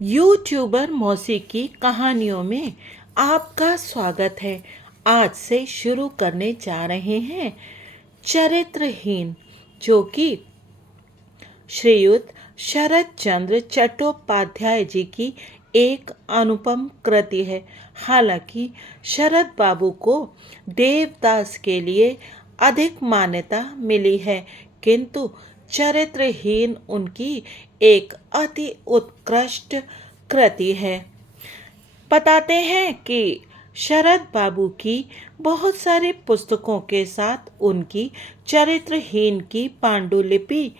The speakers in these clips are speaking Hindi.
यूट्यूबर मौसीकी कहानियों में आपका स्वागत है। आज से शुरू करने जा रहे हैं चरित्रहीन, जो कि श्रीयुत शरद चंद्र चट्टोपाध्याय जी की एक अनुपम कृति है। हालांकि शरद बाबू को देवदास के लिए अधिक मान्यता मिली है, किंतु चरित्रहीन उनकी एक अति उत्कृष्ट कृति है। बताते हैं कि शरद बाबू की बहुत सारी पुस्तकों के साथ उनकी चरित्रहीन की पांडुलिपि,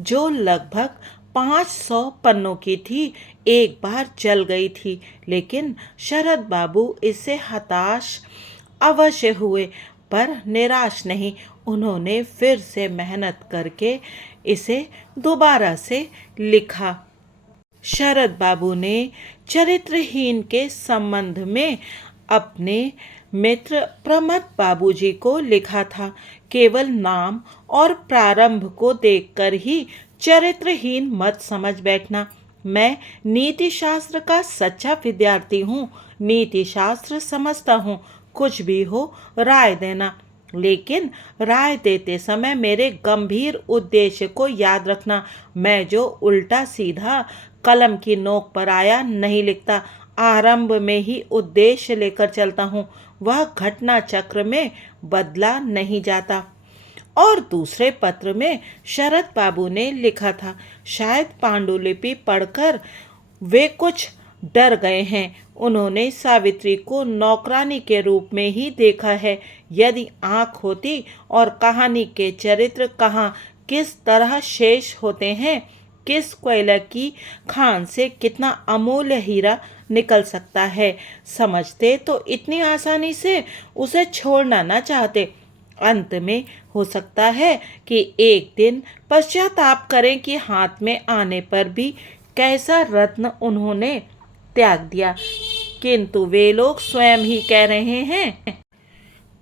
जो लगभग 500 पन्नों की थी, एक बार जल गई थी। लेकिन शरद बाबू इससे हताश अवश्य हुए, पर निराश नहीं। उन्होंने फिर से मेहनत करके इसे दोबारा से लिखा। शरद बाबू ने चरित्रहीन के संबंध में अपने मित्र प्रमथ बाबूजी को लिखा था। केवल नाम और प्रारंभ को देखकर ही चरित्रहीन मत समझ बैठना। मैं नीति शास्त्र का सच्चा विद्यार्थी हूँ, नीति शास्त्र समझता हूँ। कुछ भी हो राय देना, लेकिन राय देते समय मेरे गंभीर उद्देश्य को याद रखना। मैं जो उल्टा सीधा कलम की नोक पर आया नहीं लिखता, आरंभ में ही उद्देश्य लेकर चलता हूँ। वह घटना चक्र में बदला नहीं जाता। और दूसरे पत्र में शरद बाबू ने लिखा था, शायद पांडुलिपि पढ़कर वे कुछ डर गए हैं। उन्होंने सावित्री को नौकरानी के रूप में ही देखा है। यदि आँख होती और कहानी के चरित्र कहाँ किस तरह शेष होते हैं, किस कोयला की खान से कितना अमूल्य हीरा निकल सकता है, समझते तो इतनी आसानी से उसे छोड़ना न चाहते। अंत में हो सकता है कि एक दिन पश्चाताप करें कि हाथ में आने पर भी कैसा रत्न उन्होंने त्याग दिया। किंतु वे लोग स्वयं ही कह रहे हैं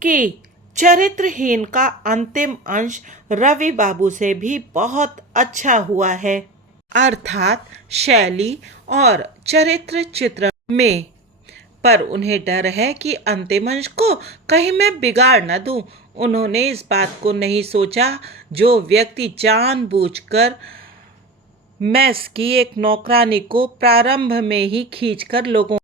कि चरित्रहीन का अंतिम अंश रवि बाबू से भी बहुत अच्छा हुआ है, अर्थात शैली और चरित्र चित्र में। पर उन्हें डर है कि अंतिम अंश को कहीं मैं बिगाड़ न दूं। उन्होंने इस बात को नहीं सोचा, जो व्यक्ति जानबूझकर मैस की एक नौकरानी को प्रारंभ में ही खींचकर लोगों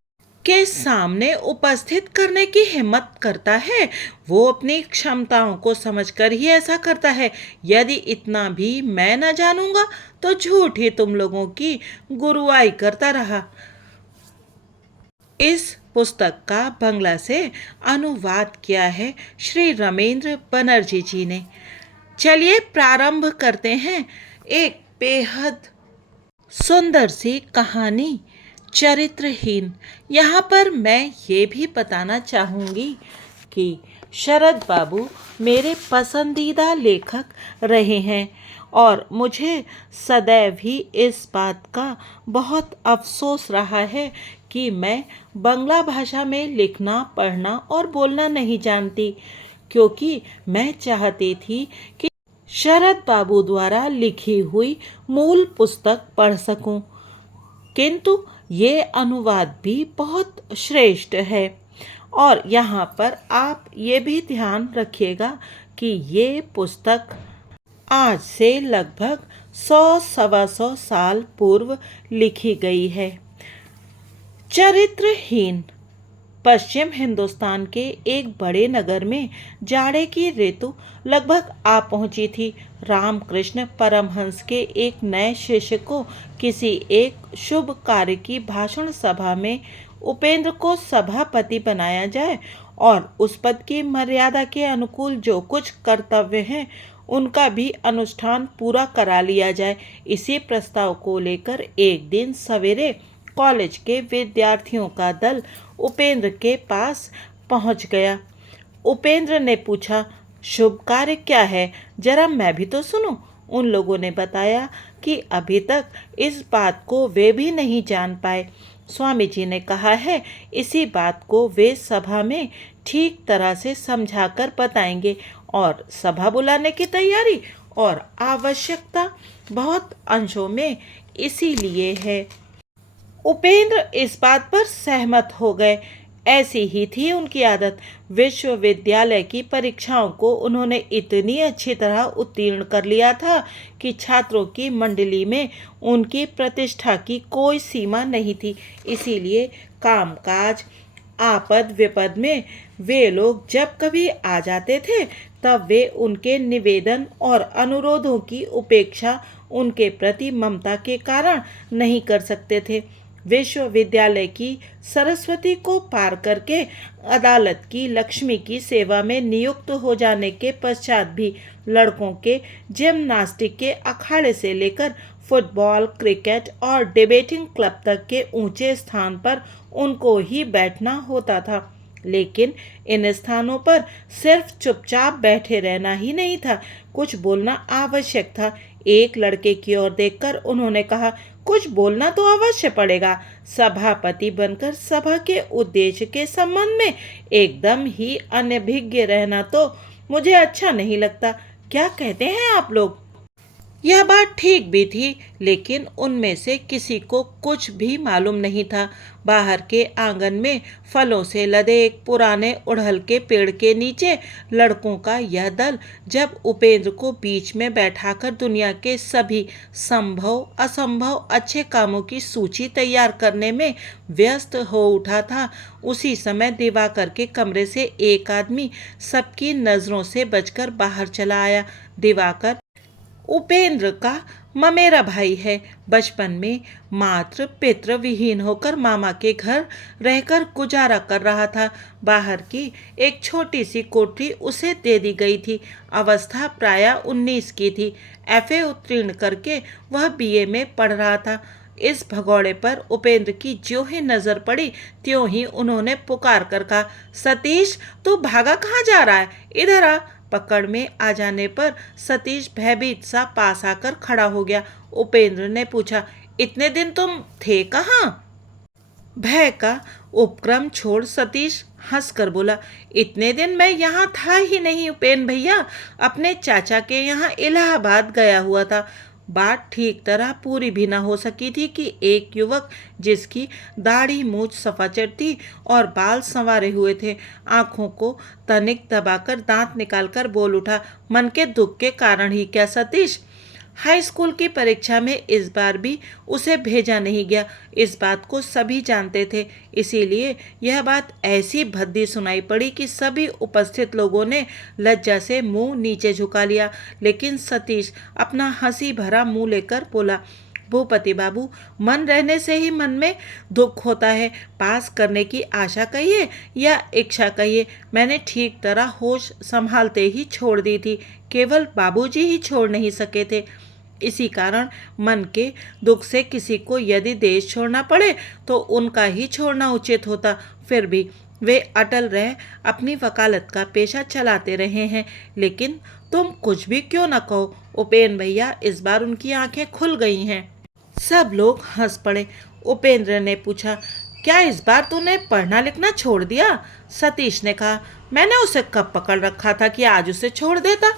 के सामने उपस्थित करने की हिम्मत करता है, वो अपनी क्षमताओं को समझकर ही ऐसा करता है। यदि इतना भी मैं न जानूंगा तो झूठ ही तुम लोगों की गुरुआई करता रहा। इस पुस्तक का बंगला से अनुवाद किया है श्री रमेंद्र बनर्जी जी ने। चलिए प्रारंभ करते हैं एक बेहद सुंदर सी कहानी, चरित्रहीन। यहाँ पर मैं ये भी बताना चाहूँगी कि शरद बाबू मेरे पसंदीदा लेखक रहे हैं, और मुझे सदैव ही इस बात का बहुत अफसोस रहा है कि मैं बंगला भाषा में लिखना, पढ़ना और बोलना नहीं जानती, क्योंकि मैं चाहती थी कि शरद बाबू द्वारा लिखी हुई मूल पुस्तक पढ़ सकूं। किंतु ये अनुवाद भी बहुत श्रेष्ठ है। और यहाँ पर आप ये भी ध्यान रखिएगा कि ये पुस्तक आज से लगभग 100-125 साल पूर्व लिखी गई है। चरित्रहीन पश्चिम हिंदुस्तान के एक बड़े नगर में जाड़े की ऋतु लगभग आ पहुंची थी। रामकृष्ण परमहंस के एक नए शिष्य को किसी एक शुभ कार्य की भाषण सभा में उपेंद्र को सभापति बनाया जाए, और उस पद की मर्यादा के अनुकूल जो कुछ कर्तव्य हैं उनका भी अनुष्ठान पूरा करा लिया जाए। इसी प्रस्ताव को लेकर एक दिन सवेरे कॉलेज के विद्यार्थियों का दल उपेंद्र के पास पहुंच गया। उपेंद्र ने पूछा, शुभ कार्य क्या है, जरा मैं भी तो सुनूं। उन लोगों ने बताया कि अभी तक इस बात को वे भी नहीं जान पाए। स्वामी जी ने कहा है, इसी बात को वे सभा में ठीक तरह से समझाकर बताएंगे, और सभा बुलाने की तैयारी और आवश्यकता बहुत अंशों में इसीलिए है। उपेंद्र इस बात पर सहमत हो गए। ऐसी ही थी उनकी आदत। विश्वविद्यालय की परीक्षाओं को उन्होंने इतनी अच्छी तरह उत्तीर्ण कर लिया था कि छात्रों की मंडली में उनकी प्रतिष्ठा की कोई सीमा नहीं थी। इसीलिए कामकाज, आपद विपद में वे लोग जब कभी आ जाते थे, तब वे उनके निवेदन और अनुरोधों की उपेक्षा उनके प्रति ममता के कारण नहीं कर सकते थे। विश्वविद्यालय की सरस्वती को पार करके अदालत की लक्ष्मी की सेवा में नियुक्त हो जाने के पश्चात भी लड़कों के जिम्नास्टिक के अखाड़े से लेकर फुटबॉल, क्रिकेट और डिबेटिंग क्लब तक के ऊंचे स्थान पर उनको ही बैठना होता था। लेकिन इन स्थानों पर सिर्फ चुपचाप बैठे रहना ही नहीं था, कुछ बोलना आवश्यक था। एक लड़के की ओर देखकर उन्होंने कहा, कुछ बोलना तो अवश्य पड़ेगा। सभापति बनकर सभा के उद्देश्य के संबंध में एकदम ही अनभिज्ञ रहना तो मुझे अच्छा नहीं लगता। क्या कहते हैं आप लोग? यह बात ठीक भी थी, लेकिन उनमें से किसी को कुछ भी मालूम नहीं था। बाहर के आंगन में फलों से लदे एक पुराने उड़हल के पेड़ के नीचे लड़कों का यह दल जब उपेंद्र को बीच में बैठाकर दुनिया के सभी संभव असंभव अच्छे कामों की सूची तैयार करने में व्यस्त हो उठा था, उसी समय दिवाकर के कमरे से एक आदमी सबकी नजरों से बचकर बाहर चला आया। दिवाकर उपेंद्र का ममेरा भाई है। बचपन में मात्र पितृ विहीन होकर मामा के घर रहकर गुजारा कर रहा था। बाहर की एक छोटी सी कोठरी उसे दे दी गई थी। अवस्था प्रायः 19 की थी। एफए उत्तीर्ण करके वह बीए में पढ़ रहा था। इस भगौड़े पर उपेंद्र की ज्यों ही नजर पड़ी, त्यों ही उन्होंने पुकार कर कहा, सतीश, तू भागा कहाँ जा रहा है? इधर आ। पकड़ में आ जाने पर सतीश भयभीत सा पास आकर खड़ा हो गया। उपेंद्र ने पूछा, इतने दिन तुम थे कहाँ? भय का उपक्रम छोड़ सतीश हंसकर बोला, इतने दिन मैं यहाँ था ही नहीं उपेंद्र भैया, अपने चाचा के यहाँ इलाहाबाद गया हुआ था। बात ठीक तरह पूरी भी न हो सकी थी कि एक युवक जिसकी दाढ़ी मूछ सफाचट थी और बाल संवारे हुए थे, आंखों को तनिक दबाकर दांत निकालकर बोल उठा, मन के दुख के कारण ही क्या सतीश? हाई स्कूल की परीक्षा में इस बार भी उसे भेजा नहीं गया। इस बात को सभी जानते थे, इसीलिए यह बात ऐसी भद्दी सुनाई पड़ी कि सभी उपस्थित लोगों ने लज्जा से मुंह नीचे झुका लिया। लेकिन सतीश अपना हंसी भरा मुंह लेकर बोला, भूपति बाबू, मन रहने से ही मन में दुख होता है। पास करने की आशा कहिए या इच्छा कहिए, मैंने ठीक तरह होश संभालते ही छोड़ दी थी। केवल बाबूजी ही छोड़ नहीं सके थे। इसी कारण मन के दुख से किसी को यदि देश छोड़ना पड़े तो उनका ही छोड़ना उचित होता। फिर भी वे अटल रह अपनी वकालत का पेशा चलाते रहे हैं। लेकिन तुम कुछ भी क्यों न कहो उपेंद्र भैया, इस बार उनकी आंखें खुल गई हैं। सब लोग हंस पड़े। उपेंद्र ने पूछा, क्या इस बार तूने पढ़ना लिखना छोड़ दिया? सतीश ने कहा, मैंने उसे कब पकड़ रखा था कि आज उसे छोड़ देता?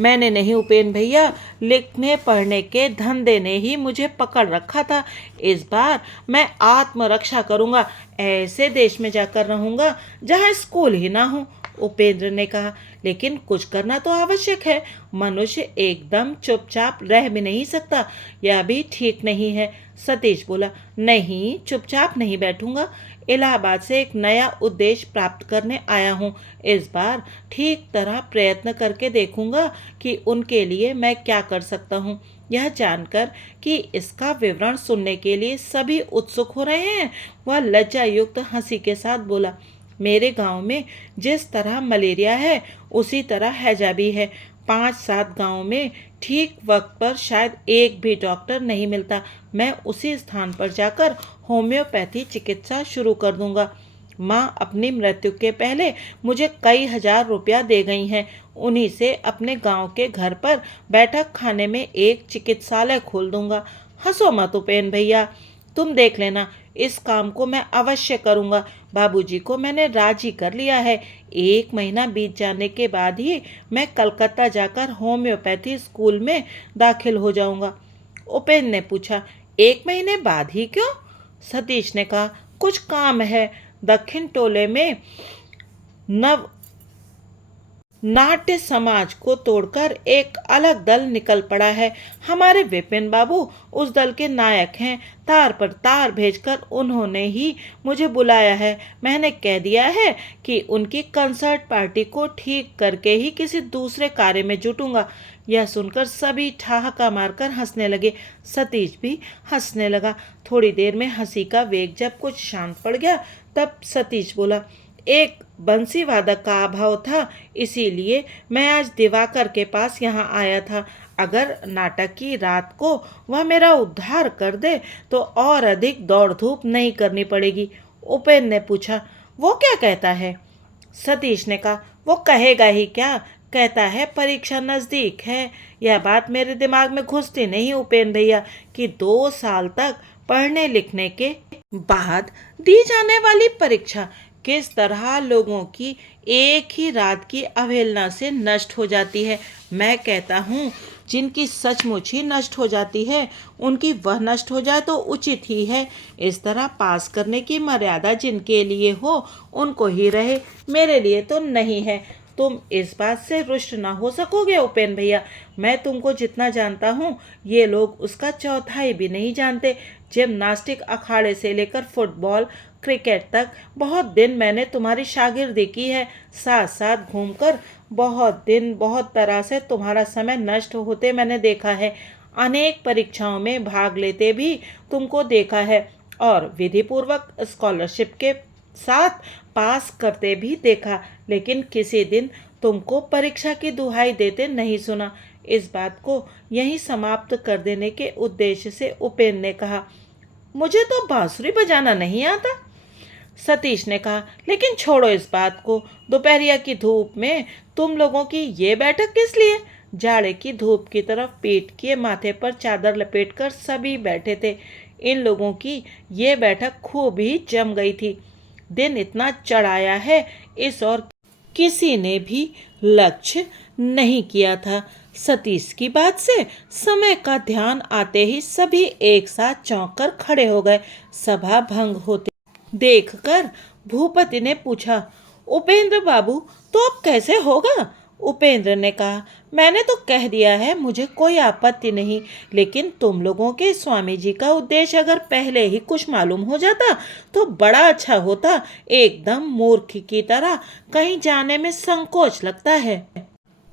मैंने नहीं उपेंद्र भैया, लिखने पढ़ने के धंधे ने ही मुझे पकड़ रखा था। इस बार मैं आत्मरक्षा करूंगा, ऐसे देश में जाकर रहूंगा जहां स्कूल ही ना हो। उपेंद्र ने कहा, लेकिन कुछ करना तो आवश्यक है। मनुष्य एकदम चुपचाप रह भी नहीं सकता, यह भी ठीक नहीं है। सतीश बोला, नहीं, चुपचाप नहीं बैठूंगा। इलाहाबाद से एक नया उद्देश्य प्राप्त करने आया हूँ। इस बार ठीक तरह प्रयत्न करके देखूंगा कि उनके लिए मैं क्या कर सकता हूँ। यह जानकर कि इसका विवरण सुनने के लिए सभी उत्सुक हो रहे हैं, वह लज्जा युक्त हंसी के साथ बोला, मेरे गांव में जिस तरह मलेरिया है उसी तरह हैजा भी है। 5-7 गांव में ठीक वक्त पर शायद एक भी डॉक्टर नहीं मिलता। मैं उसी स्थान पर जाकर होम्योपैथी चिकित्सा शुरू कर दूंगा। माँ अपनी मृत्यु के पहले मुझे कई हजार रुपया दे गई हैं। उन्हीं से अपने गांव के घर पर बैठक खाने में एक चिकित्सालय खोल दूंगा। हंसो मत उपेंद्र भैया, तुम देख लेना, इस काम को मैं अवश्य करूंगा। बाबूजी को मैंने राजी कर लिया है। 1 महीना बीत जाने के बाद ही मैं कलकत्ता जाकर होम्योपैथी स्कूल में दाखिल हो जाऊंगा। उपेंद्र ने पूछा, 1 महीने बाद ही क्यों? सतीश ने कहा, कुछ काम है। दक्षिण टोले में नव नाट्य समाज को तोड़कर एक अलग दल निकल पड़ा है। हमारे विपिन बाबू उस दल के नायक हैं। तार पर तार भेजकर उन्होंने ही मुझे बुलाया है। मैंने कह दिया है कि उनकी कंसर्ट पार्टी को ठीक करके ही किसी दूसरे कार्य में जुटूंगा। यह सुनकर सभी ठहाका मारकर हंसने लगे। सतीश भी हंसने लगा। थोड़ी देर में हंसी का वेग जब कुछ शांत पड़ गया तब सतीश बोला, एक बंसी वादक का अभाव था, इसीलिए मैं आज दिवाकर के पास यहाँ आया था। अगर नाटक की रात को वह मेरा उद्धार कर दे तो और अधिक दौड़ धूप नहीं करनी पड़ेगी। उपेंद्र ने पूछा, वो क्या कहता है? सतीश ने कहा, वो कहेगा ही क्या, कहता है परीक्षा नज़दीक है। यह बात मेरे दिमाग में घुसती नहीं उपेंद्र भैया कि 2 साल तक पढ़ने लिखने के बाद दी जाने वाली परीक्षा किस तरह लोगों की एक ही रात की अवहेलना से नष्ट हो जाती है। मैं कहता हूँ, जिनकी सचमुच ही नष्ट हो जाती है उनकी वह नष्ट हो जाए तो उचित ही है। इस तरह पास करने की मर्यादा जिनके लिए हो उनको ही रहे, मेरे लिए तो नहीं है। तुम इस बात से रुष्ट ना हो सकोगे उपेंद्र भैया। मैं तुमको जितना जानता हूँ ये लोग उसका चौथाई भी नहीं जानते। जिमनास्टिक अखाड़े से लेकर फुटबॉल क्रिकेट तक बहुत दिन मैंने तुम्हारी शागिर्दी की है। साथ साथ घूमकर बहुत दिन बहुत तरह से तुम्हारा समय नष्ट होते मैंने देखा है। अनेक परीक्षाओं में भाग लेते भी तुमको देखा है और विधिपूर्वक स्कॉलरशिप के साथ पास करते भी देखा, लेकिन किसी दिन तुमको परीक्षा की दुहाई देते नहीं सुना। इस बात को यहीं समाप्त कर देने के उद्देश्य से उपेंद्र ने कहा, मुझे तो बांसुरी बजाना नहीं आता। सतीश ने कहा, लेकिन छोड़ो इस बात को। दोपहरिया की धूप में तुम लोगों की ये बैठक किस लिए? जाड़े की धूप की तरफ पीठ किए माथे पर चादर लपेटकर सभी बैठे थे। इन लोगों की ये बैठक खूब ही जम गई थी। दिन इतना चढ़ाया है इस और किसी ने भी लक्ष्य नहीं किया था। सतीश की बात से समय का ध्यान आते ही सभी एक साथ चौंक कर खड़े हो गए। सभा भंग होते देखकर भूपति ने पूछा, उपेंद्र बाबू तो अब कैसे होगा? उपेंद्र ने कहा, मैंने तो कह दिया है मुझे कोई आपत्ति नहीं, लेकिन तुम लोगों के स्वामी जी का उद्देश्य अगर पहले ही कुछ मालूम हो जाता तो बड़ा अच्छा होता। एकदम मूर्ख की तरह कहीं जाने में संकोच लगता है।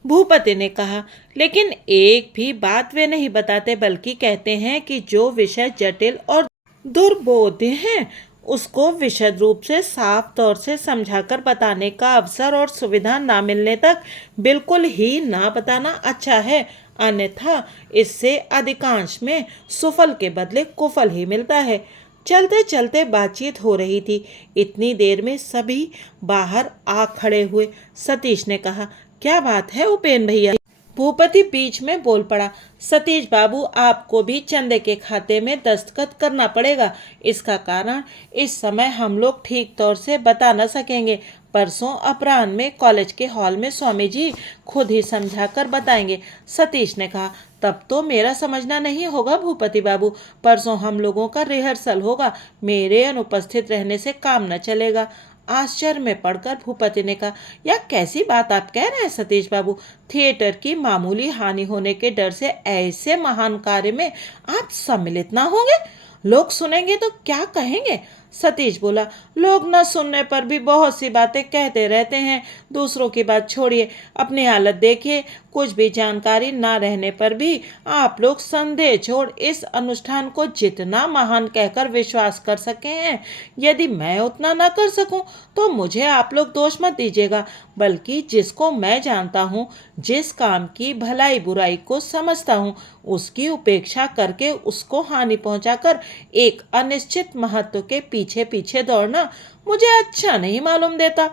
भूपति ने कहा, लेकिन एक भी बात वे नहीं बताते, बल्कि कहते हैं कि जो विषय जटिल और दुर्बोध्य हैं उसको विशद रूप से साफ तौर से समझाकर बताने का अवसर और सुविधा ना मिलने तक बिल्कुल ही ना बताना अच्छा है, अन्यथा इससे अधिकांश में सुफल के बदले कुफल ही मिलता है। चलते चलते बातचीत हो रही थी। इतनी देर में सभी बाहर आ खड़े हुए। सतीश ने कहा, क्या बात है उपेंद्र भैया? भूपति बीच में बोल पड़ा, सतीश बाबू आपको भी चंदे के खाते में दस्तखत करना पड़ेगा। इसका कारण इस समय हम लोग ठीक तौर से बता न सकेंगे। परसों अपराह्न में कॉलेज के हॉल में स्वामी जी खुद ही समझा कर बताएंगे। सतीश ने कहा, तब तो मेरा समझना नहीं होगा भूपति बाबू। परसों हम लोगों का रिहर्सल होगा, मेरे अनुपस्थित रहने से काम न चलेगा। आश्चर्य में पड़कर भूपति ने कहा, यह कैसी बात आप कह रहे हैं सतीश बाबू? थिएटर की मामूली हानि होने के डर से ऐसे महान कार्य में आप सम्मिलित ना होंगे? लोग सुनेंगे तो क्या कहेंगे? सतीश बोला, लोग न सुनने पर भी बहुत सी बातें कहते रहते हैं। दूसरों की बात छोड़िए, अपनी हालत देखिए। कुछ भी जानकारी ना रहने पर भी आप लोग संदेह छोड़ इस अनुष्ठान को जितना महान कहकर विश्वास कर सके हैं, यदि मैं उतना ना कर सकूं तो मुझे आप लोग दोष मत दीजिएगा। बल्कि जिसको मैं जानता हूं, जिस काम की भलाई बुराई को समझता हूं, उसकी उपेक्षा करके उसको हानि पहुंचाकर एक अनिश्चित महत्व के पीछे पीछे दौड़ना मुझे अच्छा नहीं मालूम देता।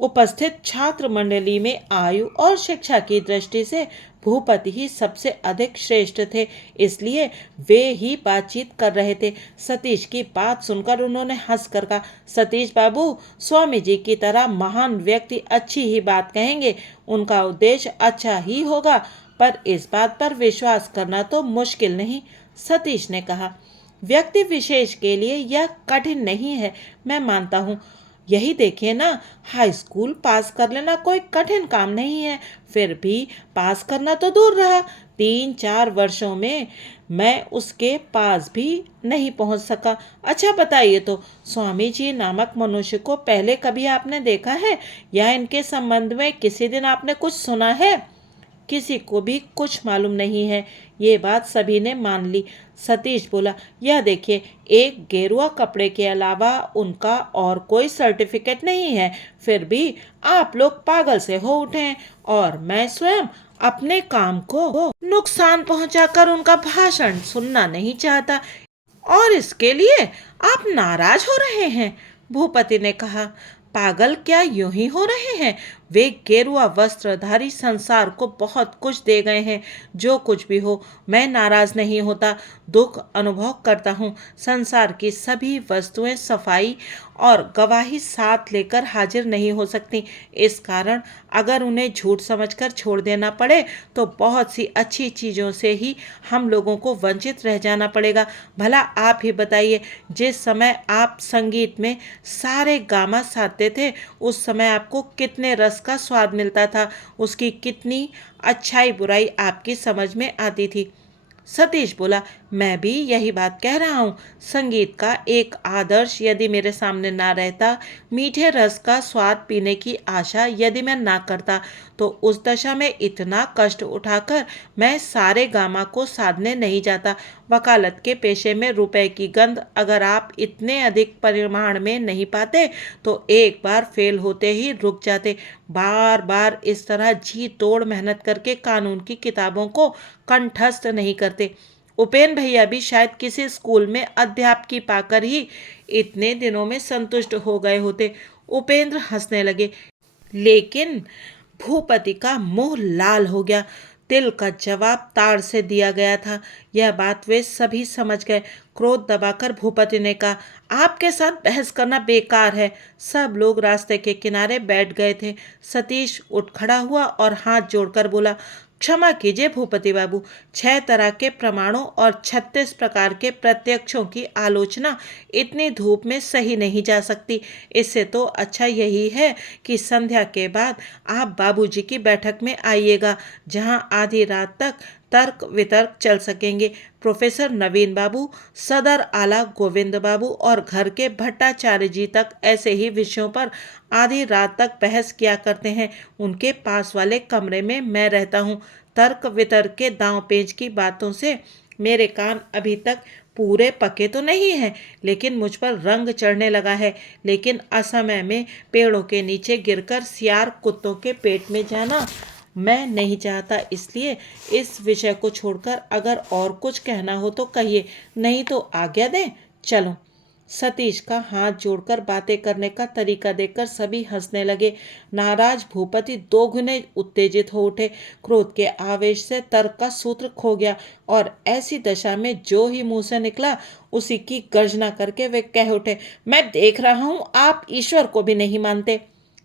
उपस्थित छात्र मंडली में आयु और शिक्षा की दृष्टि से भूपति ही सबसे अधिक श्रेष्ठ थे, इसलिए वे ही बातचीत कर रहे थे। सतीश की बात सुनकर उन्होंने हंसकर कहा, सतीश बाबू, स्वामी जी की तरह महान व्यक्ति अच्छी ही बात कहेंगे, उनका उद्देश्य अच्छा ही होगा, पर इस बात पर विश्वास करना तो मुश्किल नहीं। सतीश ने कहा, व्यक्ति विशेष के लिए यह कठिन नहीं है, मैं मानता हूँ। यही देखिए ना, हाई स्कूल पास कर लेना कोई कठिन काम नहीं है। फिर भी पास करना तो दूर रहा, 3-4 वर्षों में मैं उसके पास भी नहीं पहुंच सका। अच्छा बताइए तो, स्वामी जी नामक मनुष्य को पहले कभी आपने देखा है, या इनके संबंध में किसी दिन आपने कुछ सुना है? किसी को भी कुछ मालूम नहीं है। ये बात सभी ने मान ली। सतीश बोला, यह देखिए, एक गेरुआ कपड़े के अलावा उनका और कोई सर्टिफिकेट नहीं है। फिर भी आप लोग पागल से हो उठे हैं, और मैं स्वयं अपने काम को नुकसान पहुंचाकर उनका भाषण सुनना नहीं चाहता, और इसके लिए आप नाराज हो रहे हैं। भूपति ने कहा, पागल क्या यूं ही हो रहे हैं? वे गेरुआ वस्त्रधारी संसार को बहुत कुछ दे गए हैं। जो कुछ भी हो, मैं नाराज नहीं होता, दुख अनुभव करता हूँ। संसार की सभी वस्तुएं सफाई और गवाही साथ लेकर हाजिर नहीं हो सकती। इस कारण अगर उन्हें झूठ समझकर छोड़ देना पड़े तो बहुत सी अच्छी चीज़ों से ही हम लोगों को वंचित रह जाना पड़ेगा। भला आप ही बताइए, जिस समय आप संगीत में सारे गामा साधते थे, उस समय आपको कितने रस का स्वाद मिलता था, उसकी कितनी अच्छाई बुराई आपकी समझ में आती थी। सतीश बोला, मैं भी यही बात कह रहा हूँ। संगीत का एक आदर्श यदि मेरे सामने ना रहता, मीठे रस का स्वाद पीने की आशा यदि मैं ना करता, तो उस दशा में इतना कष्ट उठाकर मैं सारे गामा को साधने नहीं जाता। वकालत के पेशे में रुपए की गंध अगर आप इतने अधिक परिमाण में नहीं पाते, तो एक बार फेल होते ही रुक जाते। बार बार इस तरह जी तोड़ मेहनत करके कानून की किताबों को कंठस्थ नहीं करते। उपेन भैया भी शायद किसी स्कूल में अध्यापकी पाकर ही इतने दिनों में संतुष्ट हो गए होते। उपेंद्र हंसने लगे, लेकिन भूपति का मुंह लाल हो गया। तिल का जवाब ताड़ से दिया गया था। यह बात वे सभी समझ गए। क्रोध दबाकर भूपति ने कहा, आपके साथ बहस करना बेकार है। सब लोग रास्ते के किनारे बैठ गए थे। सतीश उठ खड़ा हुआ और हाथ जोड़कर बोला, क्षमा कीजिए भूपति बाबू, 6 तरह के प्रमाणों और 36 प्रकार के प्रत्यक्षों की आलोचना इतनी धूप में सही नहीं जा सकती। इससे तो अच्छा यही है कि संध्या के बाद आप बाबूजी की बैठक में आइएगा, जहां आधी रात तक तर्क वितर्क चल सकेंगे। प्रोफेसर नवीन बाबू, सदर आला गोविंद बाबू और घर के भट्टाचार्य जी तक ऐसे ही विषयों पर आधी रात तक बहस किया करते हैं। उनके पास वाले कमरे में मैं रहता हूँ। तर्क वितर्क के दांव पेच की बातों से मेरे कान अभी तक पूरे पके तो नहीं हैं, लेकिन मुझ पर रंग चढ़ने लगा है। लेकिन असमय में पेड़ों के नीचे गिरकर सियार कुत्तों के पेट में जाना मैं नहीं चाहता। इसलिए इस विषय को छोड़कर अगर और कुछ कहना हो तो कहिए, नहीं तो आज्ञा दें, चलो। सतीश का हाथ जोड़कर बातें करने का तरीका देखकर सभी हंसने लगे। नाराज भूपति दोगुने उत्तेजित हो उठे। क्रोध के आवेश से तर्क का सूत्र खो गया, और ऐसी दशा में जो ही मुंह से निकला उसी की गर्जना करके वे कह उठे, मैं देख रहा हूं आप ईश्वर को भी नहीं मानते।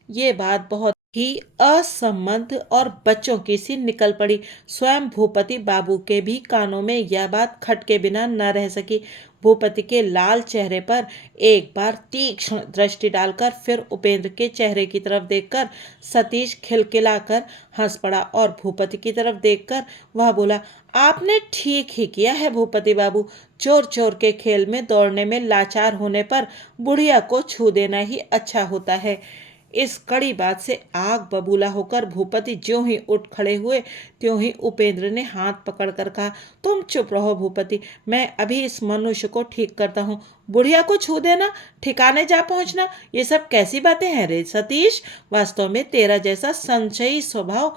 ये बात बहुत ही असंबद्ध और बच्चों की सी निकल पड़ी। स्वयं भूपति बाबू के भी कानों में यह बात खटके बिना न रह सकी। भूपति के लाल चेहरे पर एक बार तीक्ष्ण दृष्टि डालकर फिर उपेंद्र के चेहरे की तरफ देखकर सतीश खिलखिलाकर हंस पड़ा, और भूपति की तरफ देखकर वह बोला, आपने ठीक ही किया है भूपति बाबू। चोर चोर के खेल में दौड़ने में लाचार होने पर बुढ़िया को छू देना ही अच्छा होता है। इस कड़ी बात से आग बबूला होकर भूपति ज्यों ही उठ खड़े हुए, त्यों ही उपेंद्र ने हाथ पकड़कर कहा, तुम चुप रहो भूपति, मैं अभी इस मनुष्य को ठीक करता हूँ। बुढ़िया को छू देना, ठिकाने जा पहुंचना, ये सब कैसी बातें हैं रे सतीश? वास्तव में तेरा जैसा संशयी स्वभाव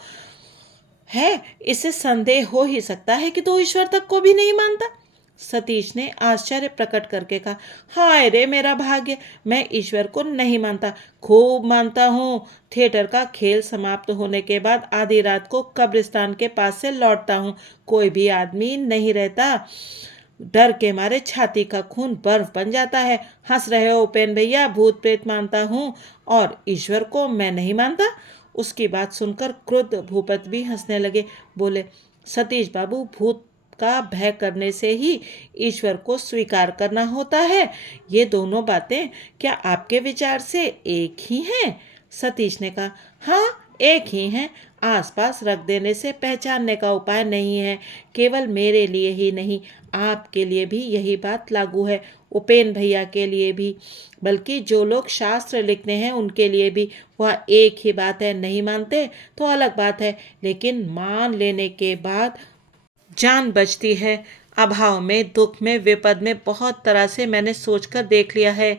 है, इससे संदेह हो ही सकता है कि तू ईश्वर तक को भी नहीं मानता। सतीश ने आश्चर्य प्रकट करके कहा, हाय रे मेरा भाग्य, मैं ईश्वर को नहीं मानता, खूब मानता हूँ। थिएटर का खेल समाप्त होने के बाद आधी रात को कब्रिस्तान के पास से लौटता हूँ। कोई भी आदमी नहीं रहता, डर के मारे छाती का खून बर्फ बन जाता है। हंस रहे हो उपेन भैया, भूत प्रेत मानता हूँ और ईश्वर को मैं नहीं मानता। उसकी बात सुनकर क्रुद्ध भूपत भी हंसने लगे। बोले, सतीश बाबू, भूत का भय करने से ही ईश्वर को स्वीकार करना होता है। ये दोनों बातें क्या आपके विचार से एक ही हैं? सतीश ने कहा, हाँ, एक ही हैं। आसपास रख देने से पहचानने का उपाय नहीं है। केवल मेरे लिए ही नहीं, आपके लिए भी यही बात लागू है, उपेन भैया के लिए भी, बल्कि जो लोग शास्त्र लिखते हैं उनके लिए भी। वह एक ही बात है। नहीं मानते तो अलग बात है, लेकिन मान लेने के बाद जान बचती है। अभाव में, दुख में, विपद में बहुत तरह से मैंने सोचकर देख लिया है।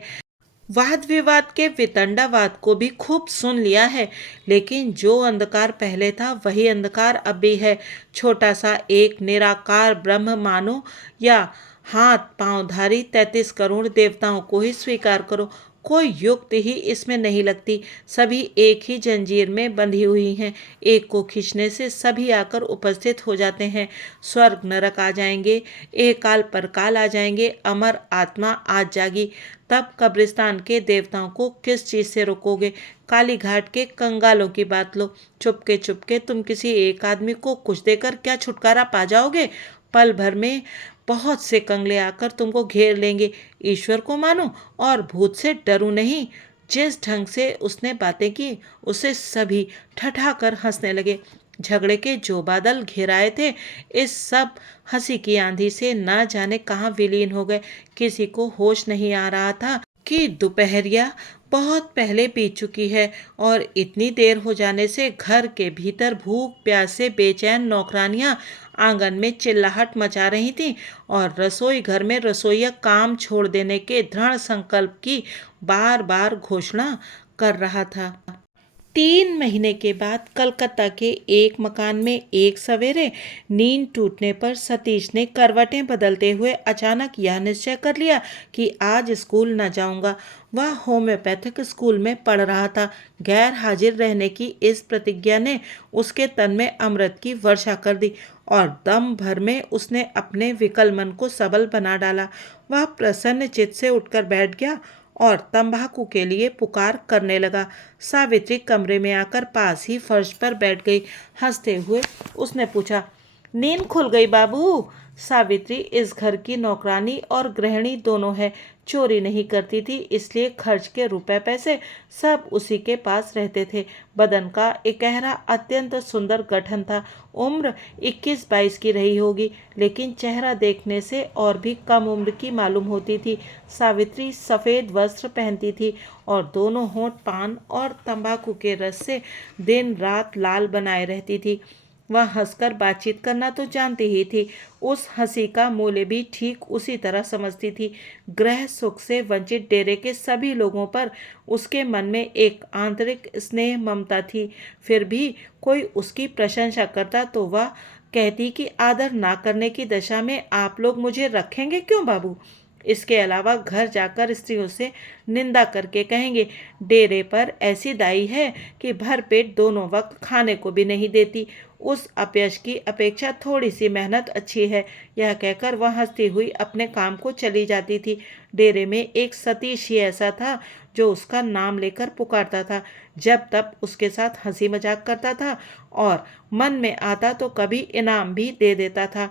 वाद विवाद के वितंडावाद को भी खूब सुन लिया है, लेकिन जो अंधकार पहले था वही अंधकार अब भी है। छोटा सा एक निराकार ब्रह्म मानो या हाथ पांवधारी 33 करोड़ देवताओं को ही स्वीकार करो, कोई युक्ति ही इसमें नहीं लगती। सभी एक ही जंजीर में बंधी हुई हैं। एक को खींचने से सभी आकर उपस्थित हो जाते हैं। स्वर्ग नरक आ जाएंगे, एक काल परकाल आ जाएंगे, अमर आत्मा आज जागी। तब कब्रिस्तान के देवताओं को किस चीज से रोकोगे? काली घाट के कंगालों की बात लो। चुपके चुपके तुम किसी एक आदमी को कुछ देकर क्या छुटकारा पा जाओगे? पल भर में बहुत से कंगले आकर तुमको घेर लेंगे। ईश्वर को मानो और भूत से डरो नहीं। जिस ढंग से उसने बातें की, उसे सभी ठठाकर हंसने लगे। झगड़े के जो बादल घिराए थे, इस सब हंसी की आंधी से न जाने कहाँ विलीन हो गए। किसी को होश नहीं आ रहा था कि दोपहरिया बहुत पहले बीत चुकी है और इतनी देर हो जाने से घर के भीतर भूख प्यास से बेचैन नौकरानियां आंगन में चिल्लाहट मचा रही थीं और रसोई घर में रसोइया काम छोड़ देने के दृढ़ संकल्प की बार बार घोषणा कर रहा था। 3 महीने के बाद कलकत्ता के एक मकान में एक सवेरे नींद टूटने पर सतीश ने करवटें बदलते हुए अचानक यह निश्चय कर लिया कि आज स्कूल न जाऊंगा। वह होम्योपैथिक स्कूल में पढ़ रहा था। गैर हाजिर रहने की इस प्रतिज्ञा ने उसके तन में अमृत की वर्षा कर दी और दम भर में उसने अपने विकल मन को सबल बना डाला। वह प्रसन्न चित्त से उठकर बैठ गया और तंबाकू के लिए पुकार करने लगा। सावित्री कमरे में आकर पास ही फर्श पर बैठ गई। हंसते हुए उसने पूछा, नींद खुल गई बाबू? सावित्री इस घर की नौकरानी और गृहिणी दोनों है। चोरी नहीं करती थी, इसलिए खर्च के रुपए पैसे सब उसी के पास रहते थे। बदन का इकहरा अत्यंत सुंदर गठन था। उम्र 21-22 की रही होगी, लेकिन चेहरा देखने से और भी कम उम्र की मालूम होती थी। सावित्री सफ़ेद वस्त्र पहनती थी और दोनों होंठ पान और तंबाकू के रस से दिन रात लाल बनाए रहती थी। वह हंसकर बातचीत करना तो जानती ही थी। उस हंसी का मूल्य भी ठीक उसी तरह समझती थी। गृह सुख से वंचित डेरे के सभी लोगों पर उसके मन में एक आंतरिक स्नेह ममता थी। फिर भी कोई उसकी प्रशंसा करता तो वह कहती कि आदर ना करने की दशा में आप लोग मुझे रखेंगे क्यों बाबू? इसके अलावा घर जाकर स्त्रियों से निंदा करके कहेंगे, डेरे पर ऐसी दाई है कि भर पेट दोनों वक्त खाने को भी नहीं देती। उस अपयश की अपेक्षा थोड़ी सी मेहनत अच्छी है। यह कहकर वह हंसती हुई अपने काम को चली जाती थी। डेरे में एक सतीश ही ऐसा था जो उसका नाम लेकर पुकारता था। जब तब उसके साथ हंसी मजाक करता था और मन में आता तो कभी इनाम भी दे देता था।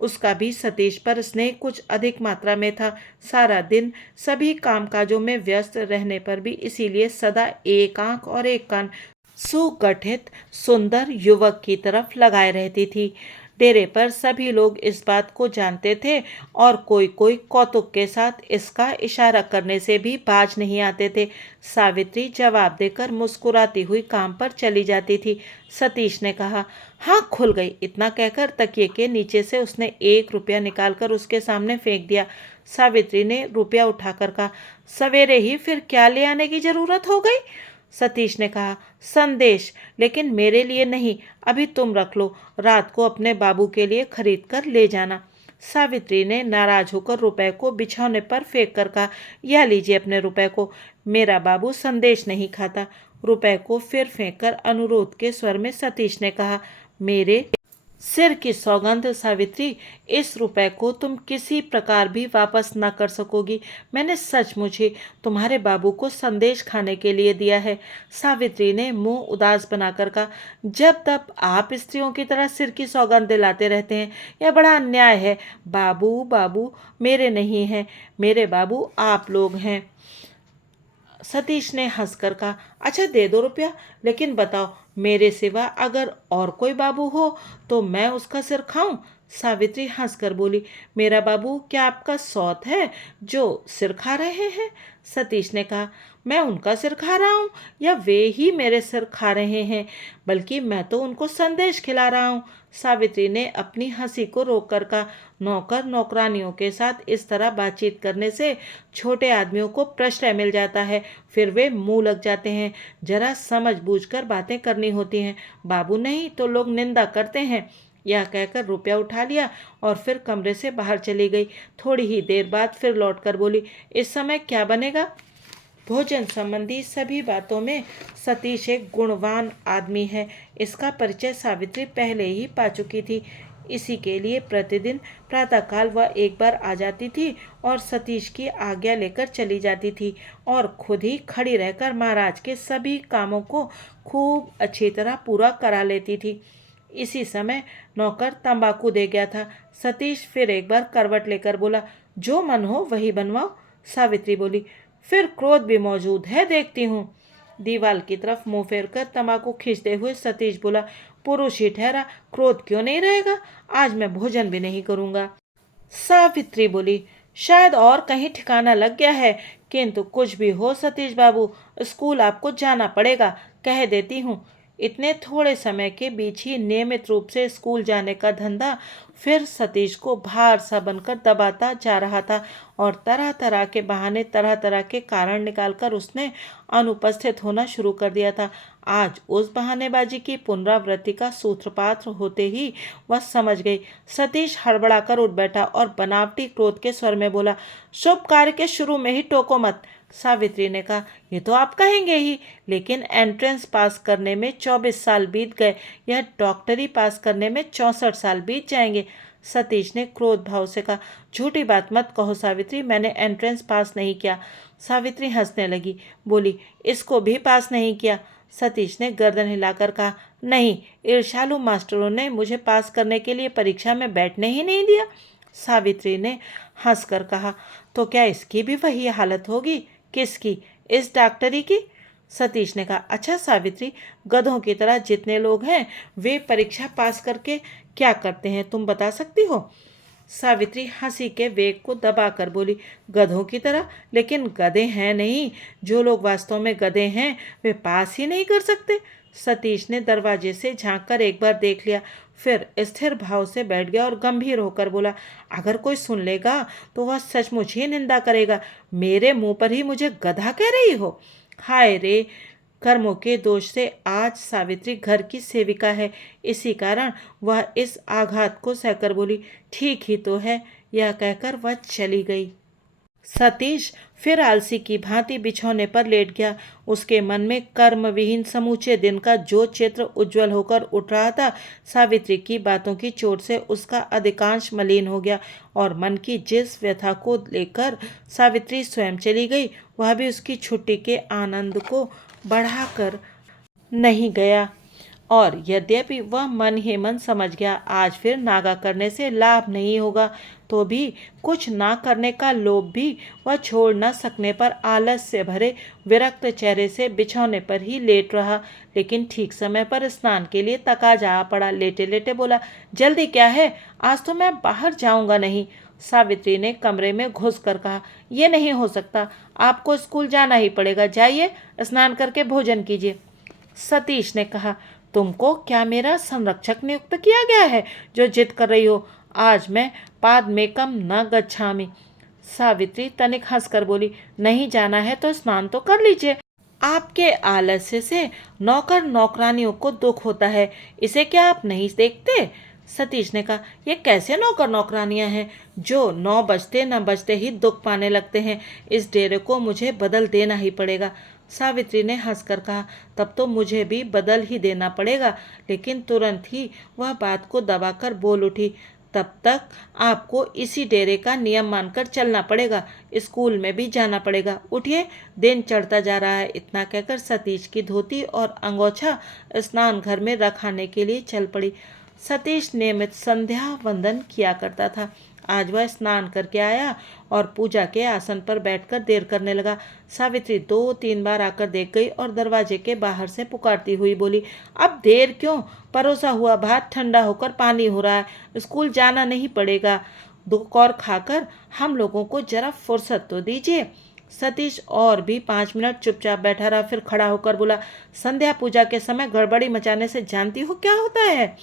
उसका भी सतीश पर स्नेह कुछ अधिक मात्रा में था। सारा दिन सभी कामकाजों में व्यस्त रहने पर भी इसीलिए सदा एक आंख और एक कान सुगठित सुंदर युवक की तरफ लगाए रहती थी। डेरे पर सभी लोग इस बात को जानते थे और कोई कोई कौतुक के साथ इसका इशारा करने से भी बाज नहीं आते थे। सावित्री जवाब देकर मुस्कुराती हुई काम पर चली जाती थी। सतीश ने कहा, हाँ खुल गई। इतना कहकर तकिए के नीचे से उसने 1 रुपया निकालकर उसके सामने फेंक दिया। सावित्री ने रुपया उठाकर कहा, सवेरे ही फिर क्या ले आने की जरूरत हो गई? सतीश ने कहा, संदेश, लेकिन मेरे लिए नहीं, अभी तुम रख लो, रात को अपने बाबू के लिए खरीद कर ले जाना। सावित्री ने नाराज होकर रुपए को बिछौने पर फेंक कर कहा, यह लीजिए अपने रुपए को, मेरा बाबू संदेश नहीं खाता। रुपए को फिर फेंक कर अनुरोध के स्वर में सतीश ने कहा, मेरे सिर की सौगंध सावित्री, इस रुपए को तुम किसी प्रकार भी वापस न कर सकोगी। मैंने सचमुच ही तुम्हारे बाबू को संदेश खाने के लिए दिया है। सावित्री ने मुंह उदास बनाकर कहा, जब तब आप स्त्रियों की तरह सिर की सौगंध दिलाते रहते हैं। यह बड़ा अन्याय है। बाबू बाबू मेरे नहीं हैं, मेरे बाबू आप लोग हैं। सतीश ने हंसकर कहा, अच्छा दे दो रुपया, लेकिन बताओ मेरे सिवा अगर और कोई बाबू हो तो मैं उसका सिर खाऊं? सावित्री हंसकर बोली, मेरा बाबू क्या आपका सौत है जो सिर खा रहे हैं? सतीश ने कहा, मैं उनका सिर खा रहा हूँ या वे ही मेरे सिर खा रहे हैं? बल्कि मैं तो उनको संदेश खिला रहा हूँ। सावित्री ने अपनी हंसी को रोककर कहा, नौकर नौकरानियों के साथ इस तरह बातचीत करने से छोटे आदमियों को प्रश्रय मिल जाता है, फिर वे मुंह लग जाते हैं। जरा समझ बूझकर बातें करनी होती हैं, बाबू नहीं तो लोग निंदा करते हैं। यह कहकर रुपया उठा लिया और फिर कमरे से बाहर चली गई। थोड़ी ही देर बाद फिर लौटकर बोली, इस समय क्या बनेगा? भोजन संबंधी सभी बातों में सतीश एक गुणवान आदमी है, इसका परिचय सावित्री पहले ही पा चुकी थी। इसी के लिए प्रतिदिन प्रातःकाल वह एक बार आ जाती थी और सतीश की आज्ञा लेकर चली जाती थी और खुद ही खड़ी रहकर महाराज के सभी कामों को खूब अच्छी तरह पूरा करा लेती थी। इसी समय नौकर तंबाकू दे गया था। सतीश फिर एक बार करवट लेकर बोला, जो मन हो वही बनवाओ। सावित्री बोली, फिर क्रोध भी मौजूद है, देखती हूँ। दीवाल की तरफ मुंह फेरकर तंबाकू खींचते हुए सतीश बोला, पुरुष ही ठहरा, क्रोध क्यों नहीं रहेगा? आज मैं भोजन भी नहीं करूंगा। सावित्री बोली, शायद और कहीं ठिकाना लग गया है, किंतु कुछ भी हो सतीश बाबू, स्कूल आपको जाना पड़ेगा। कह देती हूँ, इतने थोड़े समय के बीच ही नियमित रूप से स्कूल जाने का धंधा फिर सतीश को भार सा बनकर दबाता जा रहा था और तरह तरह के बहाने, तरह तरह के कारण निकालकर उसने अनुपस्थित होना शुरू कर दिया था। आज उस बहानेबाजी की पुनरावृत्ति का सूत्रपात होते ही वह समझ गई। सतीश हड़बड़ाकर उठ बैठा और बनावटी क्रोध के स्वर में बोला, शुभ कार्य के शुरू में ही टोको मत। सावित्री ने कहा, ये तो आप कहेंगे ही, लेकिन एंट्रेंस पास करने में 24 साल बीत गए, यह डॉक्टरी पास करने में 64 साल बीत जाएंगे। सतीश ने क्रोध भाव से कहा, झूठी बात मत कहो सावित्री, मैंने एंट्रेंस पास नहीं किया। सावित्री हंसने लगी, बोली, इसको भी पास नहीं किया? सतीश ने गर्दन हिलाकर कहा, नहीं, ईर्ष्यालु मास्टरों ने मुझे पास करने के लिए परीक्षा में बैठने ही नहीं दिया। सावित्री ने हंसकर कहा, तो क्या इसकी भी वही हालत होगी? किसकी? इस डॉक्टरी की? सतीश ने कहा, अच्छा सावित्री, गधों की तरह जितने लोग हैं वे परीक्षा पास करके क्या करते हैं, तुम बता सकती हो? सावित्री हंसी के वेग को दबाकर बोली, गधों की तरह? लेकिन गधे हैं नहीं, जो लोग वास्तव में गधे हैं वे पास ही नहीं कर सकते। सतीश ने दरवाजे से झांककर एक बार देख लिया, फिर स्थिर भाव से बैठ गया और गंभीर होकर बोला, अगर कोई सुन लेगा तो वह सचमुच ही निंदा करेगा। मेरे मुंह पर ही मुझे गधा कह रही हो? हाय रे, कर्मों के दोष से आज सावित्री घर की सेविका है, इसी कारण वह इस आघात को सहकर बोली, ठीक ही तो है। यह कहकर वह चली गई। सतीश फिर आलसी की भांति बिछौने पर लेट गया। उसके मन में कर्मविहीन समूचे दिन का जो चित्र उज्जवल होकर उठ रहा था, सावित्री की बातों की चोट से उसका अधिकांश मलिन हो गया और मन की जिस व्यथा को लेकर सावित्री स्वयं चली गई, वह भी उसकी छुट्टी के आनंद को बढ़ाकर नहीं गया। और यद्यपि वह मन ही मन समझ गया, आज फिर नागा करने से लाभ नहीं होगा, तो भी कुछ ना करने का लोभ भी वह छोड़ न सकने पर आलस से भरे विरक्त चेहरे से बिछौने पर ही लेट रहा। लेकिन ठीक समय पर स्नान के लिए तका जा पड़ा। लेटे लेटे बोला, जल्दी क्या है, आज तो मैं बाहर जाऊंगा नहीं। सावित्री ने कमरे में घुस कर कहा, यह नहीं हो सकता, आपको स्कूल जाना ही पड़ेगा, जाइए स्नान करके भोजन कीजिए। सतीश ने कहा, तुमको क्या मेरा संरक्षक नियुक्त किया गया है जो जिद कर रही हो? आज मैं पादमेकम न गच्छामि। सावित्री तनिक हंसकर बोली, नहीं जाना है तो स्नान तो कर लीजिए। आपके आलस्य से नौकर नौकरानियों को दुख होता है, इसे क्या आप नहीं देखते? सतीश ने कहा, ये कैसे नौकर नौकरानियां हैं जो 9 बजते न बजते ही दुख पाने लगते हैं? इस डेरे को मुझे बदल देना ही पड़ेगा। सावित्री ने हंसकर कहा, तब तो मुझे भी बदल ही देना पड़ेगा। लेकिन तुरंत ही वह बात को दबाकर बोल उठी, तब तक आपको इसी डेरे का नियम मानकर चलना पड़ेगा, स्कूल में भी जाना पड़ेगा। उठिए, दिन चढ़ता जा रहा है। इतना कहकर सतीश की धोती और अंगोछा स्नान घर में रखाने के लिए चल पड़ी। सतीश नियमित संध्या वंदन किया करता था। आज वह स्नान करके आया और पूजा के आसन पर बैठकर देर करने लगा। सावित्री 2-3 बार आकर देख गई और दरवाजे के बाहर से पुकारती हुई बोली, अब देर क्यों? परोसा हुआ भात ठंडा होकर पानी हो रहा है। स्कूल जाना नहीं पड़ेगा। 2 कौर खाकर हम लोगों को जरा फुर्सत तो दीजिए। सतीश और भी 5 मिनट चुपचाप बैठा रहा, फिर खड़ा होकर बोला, संध्या पूजा के समय गड़बड़ी मचाने से जानती हो क्या होता है?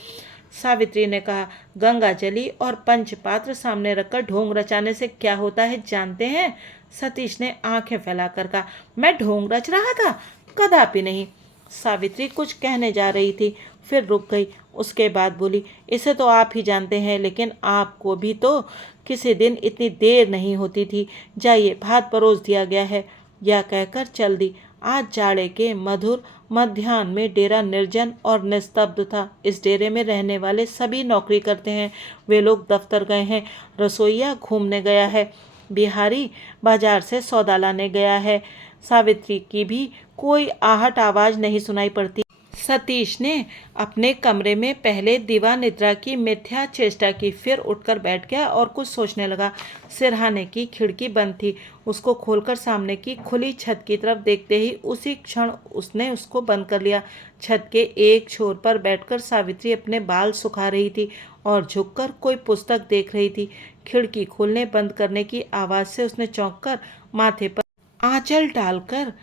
सावित्री ने कहा, गंगा जली और पंचपात्र सामने रखकर ढोंग रचाने से क्या होता है जानते हैं? सतीश ने आंखें फैलाकर कहा, मैं ढोंग रच रहा था? कदापि नहीं। सावित्री कुछ कहने जा रही थी, फिर रुक गई। उसके बाद बोली, इसे तो आप ही जानते हैं, लेकिन आपको भी तो किसी दिन इतनी देर नहीं होती थी। जाइए, भात परोस दिया गया है। यह कहकर चल दी। आज जाड़े के मधुर मध्याह्न में डेरा निर्जन और निस्तब्ध था। इस डेरे में रहने वाले सभी नौकरी करते हैं। वे लोग दफ्तर गए हैं, रसोइया घूमने गया है, बिहारी बाजार से सौदा लाने गया है। सावित्री की भी कोई आहट आवाज नहीं सुनाई पड़ती। सतीश ने अपने कमरे में पहले दिवा निद्रा की मिथ्या चेष्टा की, फिर उठकर बैठ गया और कुछ सोचने लगा। सिरहाने की खिड़की बंद थी। उसको खोलकर सामने की खुली छत की तरफ देखते ही उसी क्षण उसने उसको बंद कर लिया। छत के एक छोर पर बैठकर सावित्री अपने बाल सुखा रही थी और झुककर कोई पुस्तक देख रही थी। खिड़की खोलने बंद करने की आवाज़ से उसने चौंककर माथे पर आंचल डालकर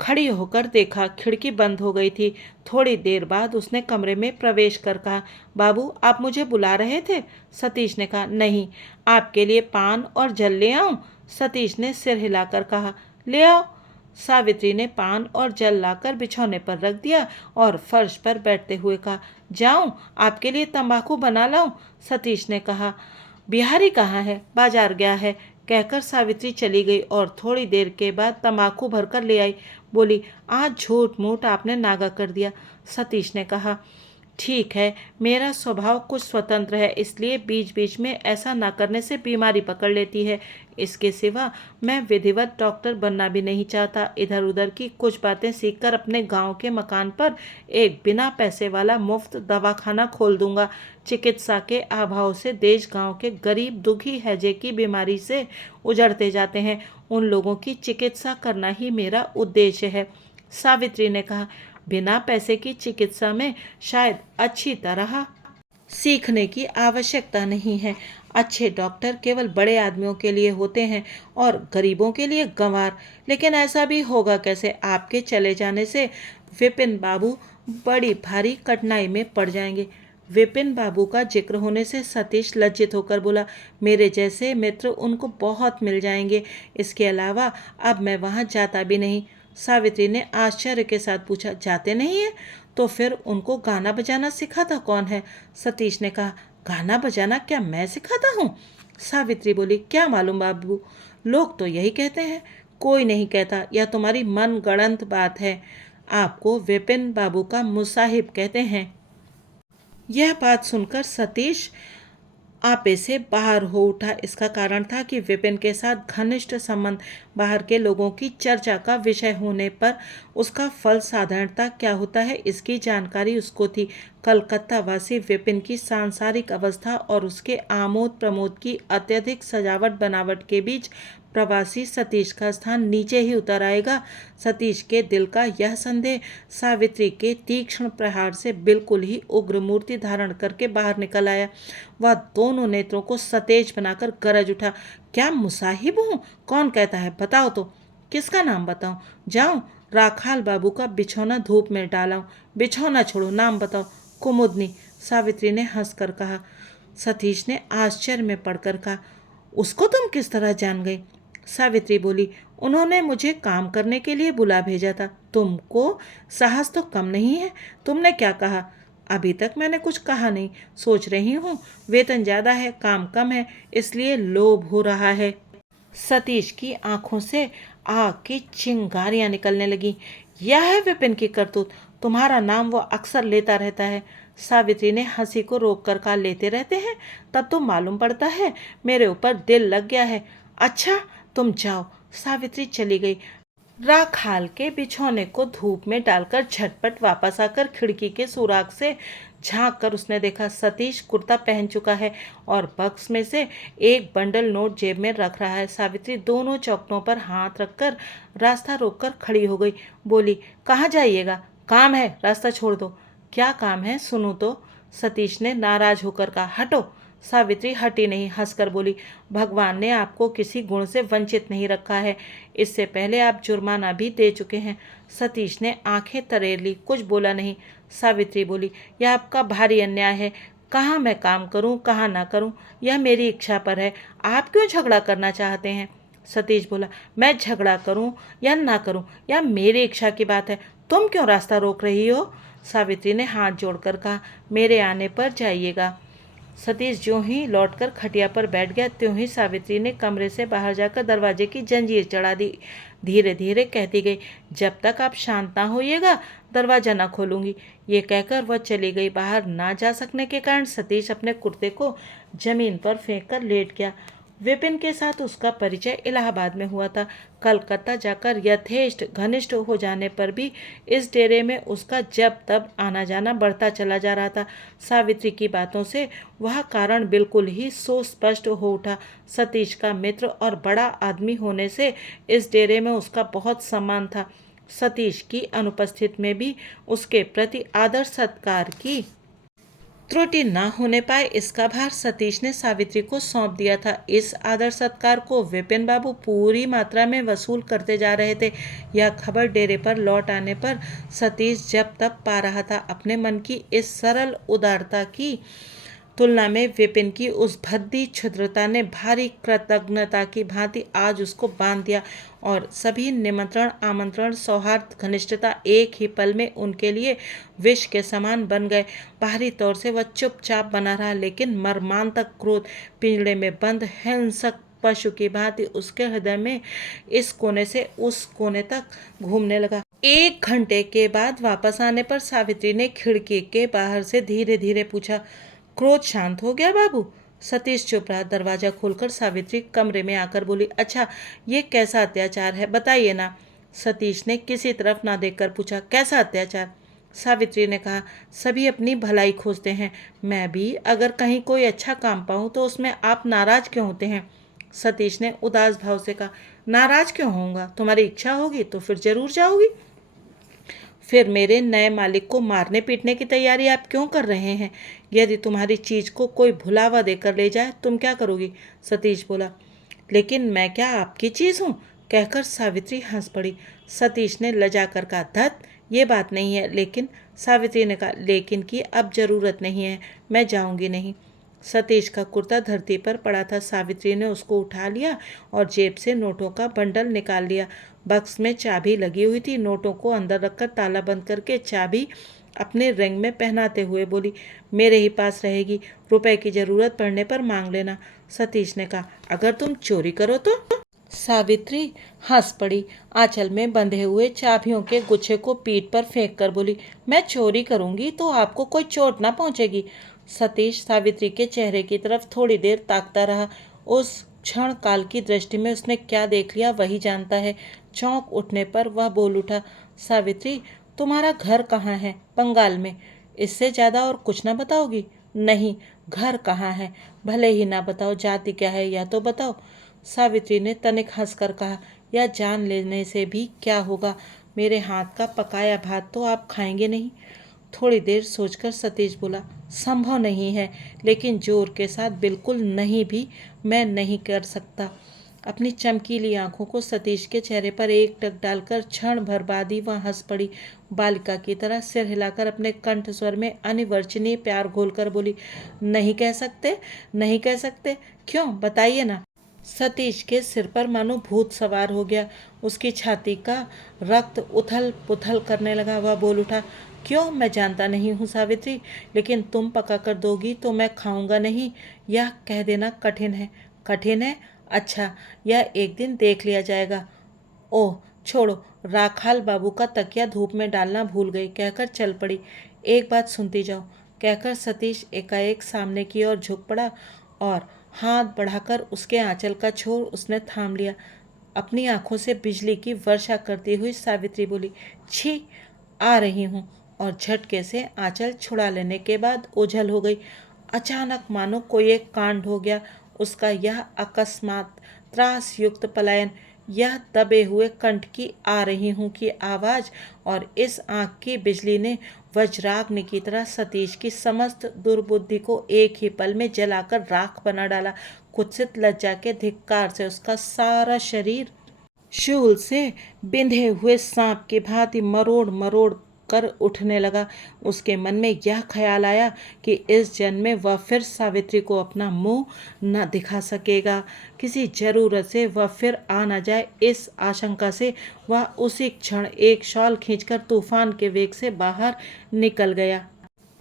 खड़ी होकर देखा। खिड़की बंद हो गई थी। थोड़ी देर बाद उसने कमरे में प्रवेश कर कहा, बाबू आप मुझे बुला रहे थे? सतीश ने कहा, नहीं। आपके लिए पान और जल ले आऊं? सतीश ने सिर हिलाकर कहा, ले आओ। सावित्री ने पान और जल लाकर बिछौने पर रख दिया और फर्श पर बैठते हुए कहा, जाऊं आपके लिए तंबाकू बना लाऊं? सतीश ने कहा, बिहारी कहाँ है? बाजार गया है, कहकर सावित्री चली गई और थोड़ी देर के बाद तंबाकू भरकर ले आई। बोली, आज झूठ मूठ आपने नागा कर दिया। सतीश ने कहा, ठीक है, मेरा स्वभाव कुछ स्वतंत्र है, इसलिए बीच बीच में ऐसा ना करने से बीमारी पकड़ लेती है। इसके सिवा मैं विधिवत डॉक्टर बनना भी नहीं चाहता। इधर उधर की कुछ बातें सीखकर अपने गांव के मकान पर एक बिना पैसे वाला मुफ्त दवाखाना खोल दूंगा। चिकित्सा के अभाव से देश गांव के गरीब दुखी हैजे की बीमारी से उजड़ते जाते हैं। उन लोगों की चिकित्सा करना ही मेरा उद्देश्य है। सावित्री ने कहा, बिना पैसे की चिकित्सा में शायद अच्छी तरह सीखने की आवश्यकता नहीं है। अच्छे डॉक्टर केवल बड़े आदमियों के लिए होते हैं और गरीबों के लिए गंवार। लेकिन ऐसा भी होगा कैसे? आपके चले जाने से विपिन बाबू बड़ी भारी कठिनाई में पड़ जाएंगे। विपिन बाबू का जिक्र होने से सतीश लज्जित होकर बोला, मेरे जैसे मित्र उनको बहुत मिल जाएंगे। इसके अलावा अब मैं वहाँ जाता भी नहीं। सावित्री ने आश्चर्य के साथ पूछा, जाते नहीं है? तो फिर उनको गाना बजाना सिखाता कौन है? सतीश ने कहा, गाना बजाना क्या मैं सिखाता हूँ? सावित्री बोली, क्या मालूम बाबू, लोग तो यही कहते हैं। कोई नहीं कहता, यह तुम्हारी मन गढ़ंत बात है। आपको विपिन बाबू का मुसाहिब कहते हैं। यह बात सुनकर सतीश आपे से बाहर हो उठा। इसका कारण था कि विपिन के साथ घनिष्ठ संबंध बाहर के लोगों की चर्चा का विषय होने पर उसका फल साधारणतः क्या होता है इसकी जानकारी उसको थी। कलकत्ता वासी विपिन की सांसारिक अवस्था और उसके आमोद प्रमोद की अत्यधिक सजावट बनावट के बीच प्रवासी सतीश का स्थान नीचे ही उतर आएगा। सतीश के दिल का यह संदेह सावित्री के तीक्ष्ण प्रहार से बिल्कुल ही उग्र मूर्ति धारण करके बाहर निकल आया। वह दोनों नेत्रों को सतेज बनाकर गरज उठा, क्या मुसाहिब हूँ? कौन कहता है? बताओ तो। किसका नाम बताऊं? जाऊं राखाल बाबू का बिछौना धूप में डालाऊं? बिछौना छोड़ो, नाम बताओ। कुमुदनी, सावित्री ने हंसकर कहा। सतीश ने आश्चर्य में पड़कर कहा, उसको तुम किस तरह जान गई? सावित्री बोली, उन्होंने मुझे काम करने के लिए बुला भेजा था। तुमको साहस तो कम नहीं है। तुमने क्या कहा? अभी तक मैंने कुछ कहा नहीं। सोच रही हूँ वेतन ज़्यादा है, काम कम है, इसलिए लोभ हो रहा है। सतीश की आंखों से आग की चिंगारियां निकलने लगी। यह है विपिन की करतूत, तुम्हारा नाम वो अक्सर लेता रहता है। सावित्री ने हंसी को रोक कर कहा, लेते रहते हैं? तब तो मालूम पड़ता है मेरे ऊपर दिल लग गया है। अच्छा तुम जाओ। सावित्री चली गई। राखाल के बिछौने को धूप में डालकर झटपट वापस आकर खिड़की के सुराख से झांक कर उसने देखा, सतीश कुर्ता पहन चुका है और बक्स में से एक बंडल नोट जेब में रख रहा है। सावित्री दोनों चौखटों पर हाथ रखकर रास्ता रोककर खड़ी हो गई। बोली, कहाँ जाइएगा? काम है, रास्ता छोड़ दो। क्या काम है, सुनो तो। सतीश ने नाराज होकर कहा। हटो। सावित्री हटी नहीं, हंसकर बोली, भगवान ने आपको किसी गुण से वंचित नहीं रखा है। इससे पहले आप जुर्माना भी दे चुके हैं। सतीश ने आंखें तरेर ली, कुछ बोला नहीं। सावित्री बोली, यह आपका भारी अन्याय है। कहाँ मैं काम करूँ कहाँ ना करूँ यह मेरी इच्छा पर है। आप क्यों झगड़ा करना चाहते हैं? सतीश बोला, मैं झगड़ा करूँ या ना करूँ यह मेरी इच्छा की बात है। तुम क्यों रास्ता रोक रही हो? सावित्री ने हाथ जोड़कर कहा, मेरे आने पर जाइएगा। सतीश ज्यों ही लौटकर खटिया पर बैठ गया त्यों ही सावित्री ने कमरे से बाहर जाकर दरवाजे की जंजीर चढ़ा दी। धीरे धीरे कहती गई, जब तक आप शांत ना होइएगा दरवाजा ना खोलूंगी। ये कहकर वह चली गई। बाहर ना जा सकने के कारण सतीश अपने कुर्ते को जमीन पर फेंक कर लेट गया। विपिन के साथ उसका परिचय इलाहाबाद में हुआ था। कलकत्ता जाकर यथेष्ट घनिष्ठ हो जाने पर भी इस डेरे में उसका जब तब आना जाना बढ़ता चला जा रहा था। सावित्री की बातों से वह कारण बिल्कुल ही सुस्पष्ट हो उठा। सतीश का मित्र और बड़ा आदमी होने से इस डेरे में उसका बहुत सम्मान था। सतीश की अनुपस्थिति में भी उसके प्रति आदर सत्कार की त्रुटि न होने पाए, इसका भार सतीश ने सावित्री को सौंप दिया था। इस आदर सत्कार को विपिन बाबू पूरी मात्रा में वसूल करते जा रहे थे। यह खबर डेरे पर लौट आने पर सतीश जब तब पा रहा था। अपने मन की इस सरल उदारता की तुलना में विपिन की उस भद्दी क्षुद्रता ने भारी कृतज्ञता की भांति आज उसको बांध दिया और सभी निमंत्रण आमंत्रण सौहार्द घनिष्ठता एक ही पल में उनके लिए विष के समान बन गए। बाहरी तौर से वह चुपचाप बना रहा, लेकिन मर्मांतक क्रोध पिंजड़े में बंद हिंसक पशु की भांति उसके हृदय में इस कोने से उस कोने तक घूमने लगा। 1 घंटे के बाद वापस आने पर सावित्री ने खिड़की के बाहर से धीरे धीरे पूछा, क्रोध शांत हो गया बाबू? सतीश चुप रहा। दरवाजा खोलकर सावित्री कमरे में आकर बोली, अच्छा ये कैसा अत्याचार है, बताइए ना। सतीश ने किसी तरफ ना देखकर पूछा, कैसा अत्याचार? सावित्री ने कहा, सभी अपनी भलाई खोजते हैं, मैं भी अगर कहीं कोई अच्छा काम पाऊँ तो उसमें आप नाराज क्यों होते हैं? सतीश ने उदास भाव से कहा, नाराज क्यों होऊंगा? तुम्हारी इच्छा होगी तो फिर जरूर जाओगी। फिर मेरे नए मालिक को मारने पीटने की तैयारी आप क्यों कर रहे हैं? यदि तुम्हारी चीज को कोई भुलावा देकर ले जाए तुम क्या करोगी? सतीश बोला, लेकिन मैं क्या आपकी चीज हूँ? कहकर सावित्री हंस पड़ी। सतीश ने लजा कर कहा, धत ये बात नहीं है लेकिन। सावित्री ने कहा, लेकिन की अब जरूरत नहीं है, मैं जाऊंगी नहीं। सतीश का कुर्ता धरती पर पड़ा था। सावित्री ने उसको उठा लिया और जेब से नोटों का बंडल निकाल लिया। बक्स में चाबी लगी हुई थी। नोटों को अंदर रखकर ताला बंद करके चाबी अपने रिंग में पहनाते हुए बोली, मेरे ही पास रहेगी, रुपए की जरूरत पड़ने पर मांग लेना। सतीश ने कहा, अगर तुम चोरी करो तो? सावित्री हंस पड़ी। आंचल में बंधे हुए चाबियों के गुच्छे को पीठ पर फेंक कर बोली, मैं चोरी करूंगी तो आपको कोई चोट ना पहुंचेगी। सतीश सावित्री के चेहरे की तरफ थोड़ी देर ताकता रहा। उस क्षण काल की दृष्टि में उसने क्या देख लिया वही जानता है। चौंक उठने पर वह बोल उठा, सावित्री तुम्हारा घर कहाँ है? बंगाल में। इससे ज़्यादा और कुछ ना बताओगी? नहीं, घर कहाँ है? भले ही ना बताओ, जाति क्या है यह तो बताओ। सावित्री ने तनिक हंसकर कहा, यह जान लेने से भी क्या होगा, मेरे हाथ का पकाया भात तो आप खाएंगे नहीं। थोड़ी देर सोचकर सतीश बोला, संभव नहीं है, लेकिन जोर के साथ बिल्कुल नहीं भी मैं नहीं कर सकता। अपनी चमकीली आंखों को सतीश के चेहरे पर एक टक डालकर क्षण भर बाद ही वह हंस पड़ी। बालिका की तरह सिर हिलाकर अपने कंठ स्वर में अनिवर्चनीय प्यार घोलकर बोली, नहीं कह सकते? नहीं कह सकते? क्यों, बताइए ना। सतीश के सिर पर मानो भूत सवार हो गया। उसकी छाती का रक्त उथल पुथल करने लगा। वह बोल उठा, क्यों, मैं जानता नहीं हूँ सावित्री, लेकिन तुम पका कर दोगी तो मैं खाऊंगा नहीं। यह कह देना कठिन है। कठिन है? अच्छा, यह एक दिन देख लिया जाएगा। ओह छोड़ो, राखाल बाबू का तकिया धूप में डालना भूल गई कहकर चल पड़ी। एक बात सुनती जाओ कहकर सतीश एकाएक सामने की ओर झुक पड़ा और हाथ बढ़ाकर उसके आंचल का छोर उसने थाम लिया। अपनी आंखों से बिजली की वर्षा करती हुई सावित्री बोली, छी, आ रही हूँ, और झटके से आंचल छुड़ा लेने के बाद ओझल हो गई। अचानक मानो कोई एक कांड हो गया। उसका यह अकस्मात त्रास युक्त पलायन, यह दबे हुए कंठ की आ रही हूँ की आवाज और इस आंख की बिजली ने वज्राग्नि की तरह सतीश की समस्त दुर्बुद्धि को एक ही पल में जलाकर राख बना डाला। कुत्सित लज्जा के धिक्कार से उसका सारा शरीर शूल से बिंधे हुए सांप की भांति मरोड़ मरोड़ कर उठने लगा। उसके मन में यह ख्याल आया कि इस जन्म में वह फिर सावित्री को अपना मुंह न दिखा सकेगा। किसी जरूरत से वह फिर आ न जाए, इस आशंका से वह उसी क्षण एक शॉल खींचकर तूफान के वेग से बाहर निकल गया।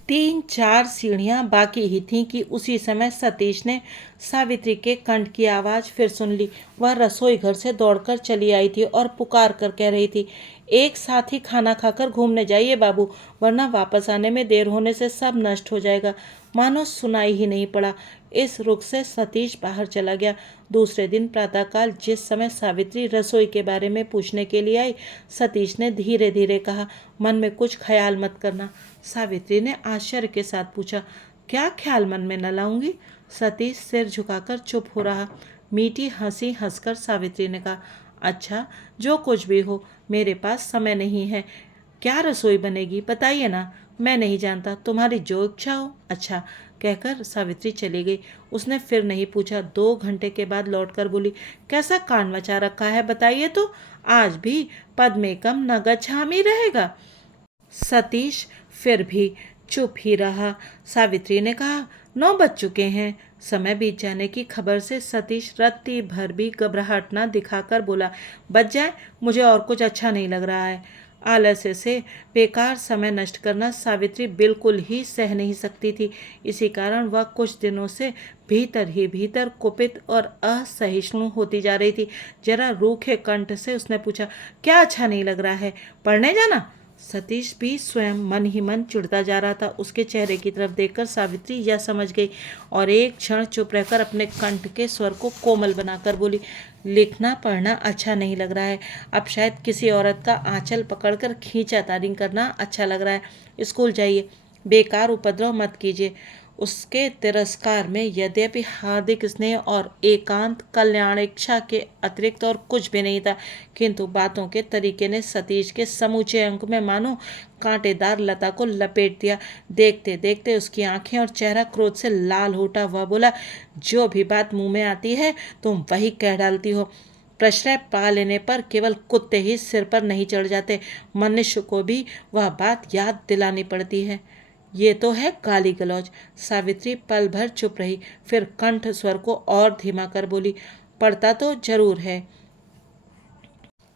3-4 सीढ़ियां बाकी ही थीं कि उसी समय सतीश ने सावित्री के कंठ की आवाज फिर सुन ली। वह रसोई घर से दौड़कर चली आई थी और पुकार कर कह रही थी, एक साथ ही खाना खाकर घूमने जाइए बाबू, वरना वापस आने में देर होने से सब नष्ट हो जाएगा। मानो सुनाई ही नहीं पड़ा। इस रुख से सतीश बाहर चला गया। दूसरे दिन प्रातःकाल जिस समय सावित्री रसोई के बारे में पूछने के लिए आई, सतीश ने धीरे धीरे कहा, मन में कुछ ख्याल मत करना। सावित्री ने आश्चर्य के साथ पूछा, क्या ख्याल मन में न लाऊंगी? सतीश सिर झुकाकर चुप हो रहा। मीठी हंसी हंसकर सावित्री ने कहा, अच्छा, जो कुछ भी हो, मेरे पास समय नहीं है। क्या रसोई बनेगी बताइए ना, मैं नहीं जानता, तुम्हारी जो इच्छा हो। अच्छा, कहकर सावित्री चली गई। उसने फिर नहीं पूछा। 2 घंटे के बाद लौटकर बोली, कैसा कांड मचा रखा है बताइए तो, आज भी पद्मेकम न गच्छामि रहेगा। सतीश फिर भी चुप ही रहा। सावित्री ने कहा, 9 बज चुके हैं। समय बीत जाने की खबर से सतीश रत्ती भर भी घबराहट न दिखाकर बोला, बच जाए, मुझे और कुछ अच्छा नहीं लग रहा है। आलस्य से बेकार समय नष्ट करना सावित्री बिल्कुल ही सह नहीं सकती थी। इसी कारण वह कुछ दिनों से भीतर ही भीतर कुपित और असहिष्णु होती जा रही थी। जरा रूखे कंठ से उसने पूछा, क्या अच्छा नहीं लग रहा है, पढ़ने जाना? सतीश भी स्वयं मन ही मन चिढ़ता जा रहा था। उसके चेहरे की तरफ देखकर सावित्री यह समझ गई और एक क्षण चुप रहकर अपने कंठ के स्वर को कोमल बनाकर बोली, लिखना पढ़ना अच्छा नहीं लग रहा है। अब शायद किसी औरत का आंचल पकड़कर खींचातानी करना अच्छा लग रहा है। स्कूल जाइए, बेकार उपद्रव मत कीजिए। उसके तिरस्कार में यद्यपि हार्दिक स्नेह और एकांत कल्याण इच्छा के अतिरिक्त और कुछ भी नहीं था, किंतु बातों के तरीके ने सतीश के समूचे अंक में मानो कांटेदार लता को लपेट दिया। देखते देखते उसकी आंखें और चेहरा क्रोध से लाल हो उठा। वह बोला, जो भी बात मुंह में आती है तुम वही कह डालती हो। प्रश्रय पा लेने पर केवल कुत्ते ही सिर पर नहीं चढ़ जाते, मनुष्य को भी वह बात याद दिलानी पड़ती है। ये तो है गाली गलौज। सावित्री पल भर चुप रही, फिर कंठ स्वर को और धीमा कर बोली, पढ़ता तो जरूर है,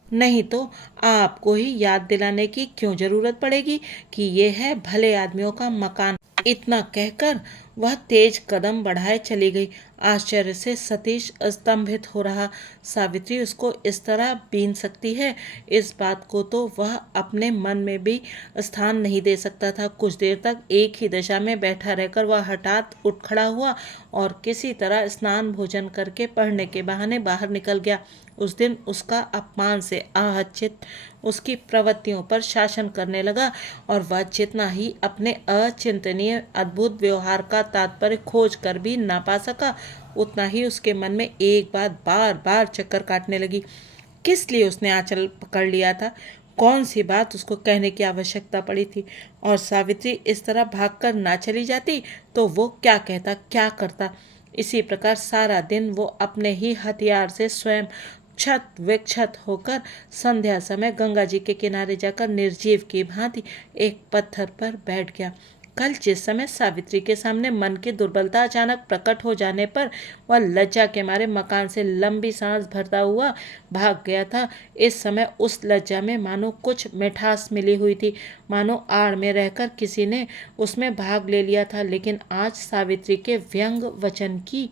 नहीं तो आपको ही याद दिलाने की क्यों जरूरत पड़ेगी कि ये है भले आदमियों का मकान। इतना कहकर वह तेज कदम बढ़ाए चली गई। आश्चर्य से सतीश स्तंभित हो रहा। सावित्री उसको इस तरह बीन सकती है, इस बात को तो वह अपने मन में भी स्थान नहीं दे सकता था। कुछ देर तक एक ही दशा में बैठा रहकर वह हठात उठ खड़ा हुआ और किसी तरह स्नान भोजन करके पढ़ने के बहाने बाहर निकल गया। उस दिन उसका अपमान से आहत उसकी प्रवृत्तियों पर शासन करने लगा और वह जितना ही अपने अचिंतनीय अद्भुत व्यवहार का तात्पर्य खोज कर भी ना पा सका, उतना ही उसके मन में एक बात बार बार चक्कर काटने लगी। किस लिए उसने आंचल पकड़ लिया था? कौन सी बात उसको कहने की आवश्यकता पड़ी थी? और सावित्री इस तरह भागकर ना चली जाती तो वो क्या कहता, क्या करता? इसी प्रकार सारा दिन वो अपने ही हथियार से स्वयं क्षत विक्षत होकर संध्या समय गंगा जी के किनारे जाकर निर्जीव की भांति एक पत्थर पर बैठ गया। कल जिस समय सावित्री के सामने मन की दुर्बलता अचानक प्रकट हो जाने पर वह लज्जा के मारे मकान से लंबी सांस भरता हुआ भाग गया था, इस समय उस लज्जा में मानो कुछ मिठास मिली हुई थी, मानो आड़ में रहकर किसी ने उसमें भाग ले लिया था। लेकिन आज सावित्री के व्यंग वचन की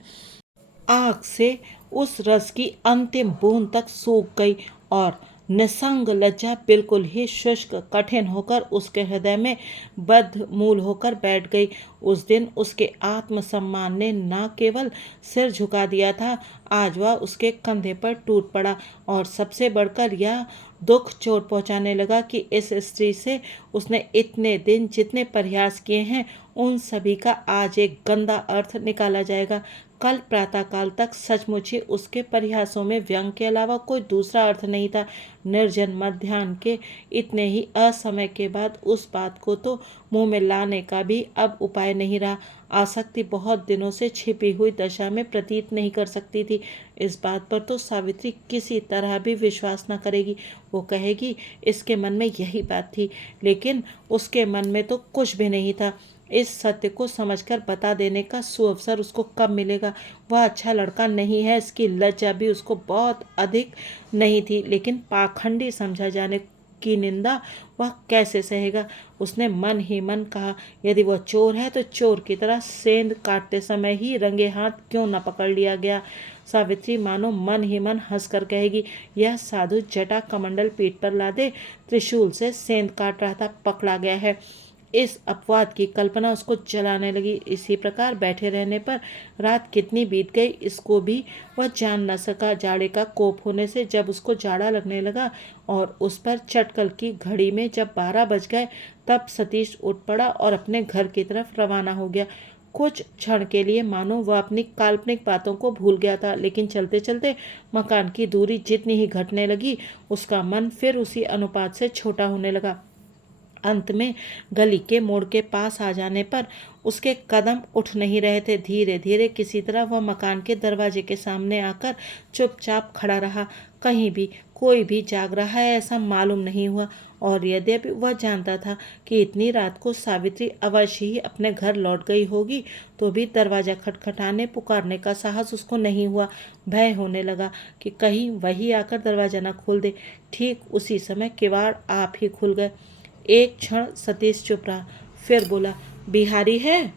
आग से उस रस की अंतिम बूंद तक सूख गई और निसंग लज्जा बिल्कुल ही शुष्क कठिन होकर उसके हृदय में बद्धमूल होकर बैठ गई। उस दिन उसके आत्मसम्मान ने न केवल सिर झुका दिया था, आज वह उसके कंधे पर टूट पड़ा और सबसे बढ़कर यह दुख चोट पहुंचाने लगा कि इस स्त्री से उसने इतने दिन जितने प्रयास किए हैं उन सभी का आज एक गंदा अर्थ निकाला जाएगा। कल प्रातःकाल तक सचमुच ही उसके प्रयासों में व्यंग के अलावा कोई दूसरा अर्थ नहीं था। निर्जन मध्याह्न के इतने ही असमय के बाद उस बात को तो मुंह में लाने का भी अब उपाय नहीं रहा। आसक्ति बहुत दिनों से छिपी हुई दशा में प्रतीत नहीं कर सकती थी। इस बात पर तो सावित्री किसी तरह भी विश्वास न करेगी। वो कहेगी इसके मन में यही बात थी, लेकिन उसके मन में तो कुछ भी नहीं था। इस सत्य को समझकर बता देने का सुअवसर उसको कब मिलेगा। वह अच्छा लड़का नहीं है, इसकी लज्जा भी उसको बहुत अधिक नहीं थी, लेकिन पाखंडी समझा जाने की निंदा वह कैसे सहेगा। उसने मन ही मन कहा, यदि वह चोर है तो चोर की तरह सेंध काटते समय ही रंगे हाथ क्यों न पकड़ लिया गया। सावित्री मानो मन ही मन हंसकर कहेगी, यह साधु जटा कमंडल पीठ पर लादे त्रिशूल से सेंध काट रहा था, पकड़ा गया है। इस अपवाद की कल्पना उसको जलाने लगी। इसी प्रकार बैठे रहने पर रात कितनी बीत गई इसको भी वह जान न सका। जाड़े का कोप होने से जब उसको जाड़ा लगने लगा और उस पर चटकल की घड़ी में जब 12 बज गए, तब सतीश उठ पड़ा और अपने घर की तरफ रवाना हो गया। कुछ क्षण के लिए मानो वह अपनी काल्पनिक बातों को भूल गया था, लेकिन चलते चलते मकान की दूरी जितनी ही घटने लगी, उसका मन फिर उसी अनुपात से छोटा होने लगा। अंत में गली के मोड़ के पास आ जाने पर उसके कदम उठ नहीं रहे थे। धीरे धीरे किसी तरह वह मकान के दरवाजे के सामने आकर चुपचाप खड़ा रहा। कहीं भी कोई भी जाग रहा है ऐसा मालूम नहीं हुआ, और यद्यपि वह जानता था कि इतनी रात को सावित्री अवश्य ही अपने घर लौट गई होगी, तो भी दरवाजा खटखटाने पुकारने का साहस उसको नहीं हुआ। भय होने लगा कि कहीं वही आकर दरवाजा न खोल दे। ठीक उसी समय किवाड़ आप ही खुल गए। एक क्षण सतीश चुप रहा, फिर बोला, बिहारी है?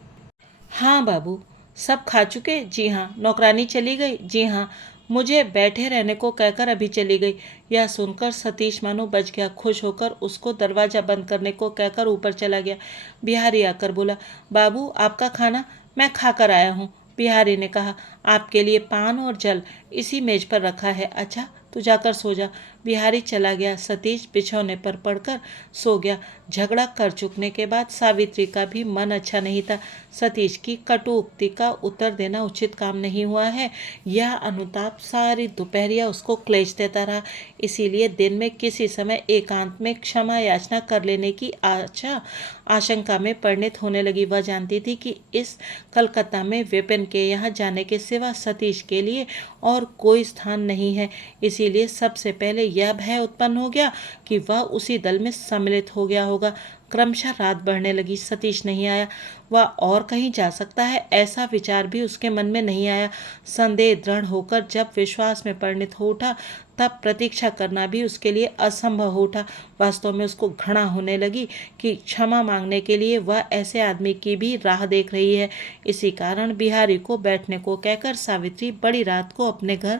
हाँ बाबू। सब खा चुके? जी हाँ। नौकरानी चली गई? जी हाँ, मुझे बैठे रहने को कहकर अभी चली गई। यह सुनकर सतीश मानो बच गया। खुश होकर उसको दरवाजा बंद करने को कहकर ऊपर चला गया। बिहारी आकर बोला, बाबू आपका खाना? मैं खाकर आया हूँ, बिहारी ने कहा। आपके लिए पान और जल इसी मेज पर रखा है। अच्छा, तू जाकर सो जा। बिहारी चला गया। सतीश बिछौने पर पड़कर सो गया। झगड़ा कर चुकने के बाद सावित्री का भी मन अच्छा नहीं था। सतीश की कटुक्ति का उत्तर देना उचित काम नहीं हुआ है। यह अनुताप सारी दोपहरिया उसको क्लेश देता रहा। इसीलिए दिन में किसी समय एकांत में क्षमा याचना कर लेने की आशंका में परिणित होने लगी। वह जानती थी कि इस कलकत्ता में विपिन के यहाँ जाने के सिवा सतीश के लिए और कोई स्थान नहीं है। इसीलिए सबसे पहले यह भय उत्पन्न हो गया कि वह उसी दल में सम्मिलित हो गया होगा। क्रमशः रात बढ़ने लगी, सतीश नहीं आया। वह और कहीं जा सकता है ऐसा विचार भी उसके मन में नहीं आया। संदेह दृढ़ होकर जब विश्वास में परिणित हो उठा, तब प्रतीक्षा करना भी उसके लिए असंभव हो उठा। वास्तव में उसको घृणा होने लगी कि क्षमा मांगने के लिए वह ऐसे आदमी की भी राह देख रही है। इसी कारण बिहारी को बैठने को कहकर सावित्री बड़ी रात को अपने घर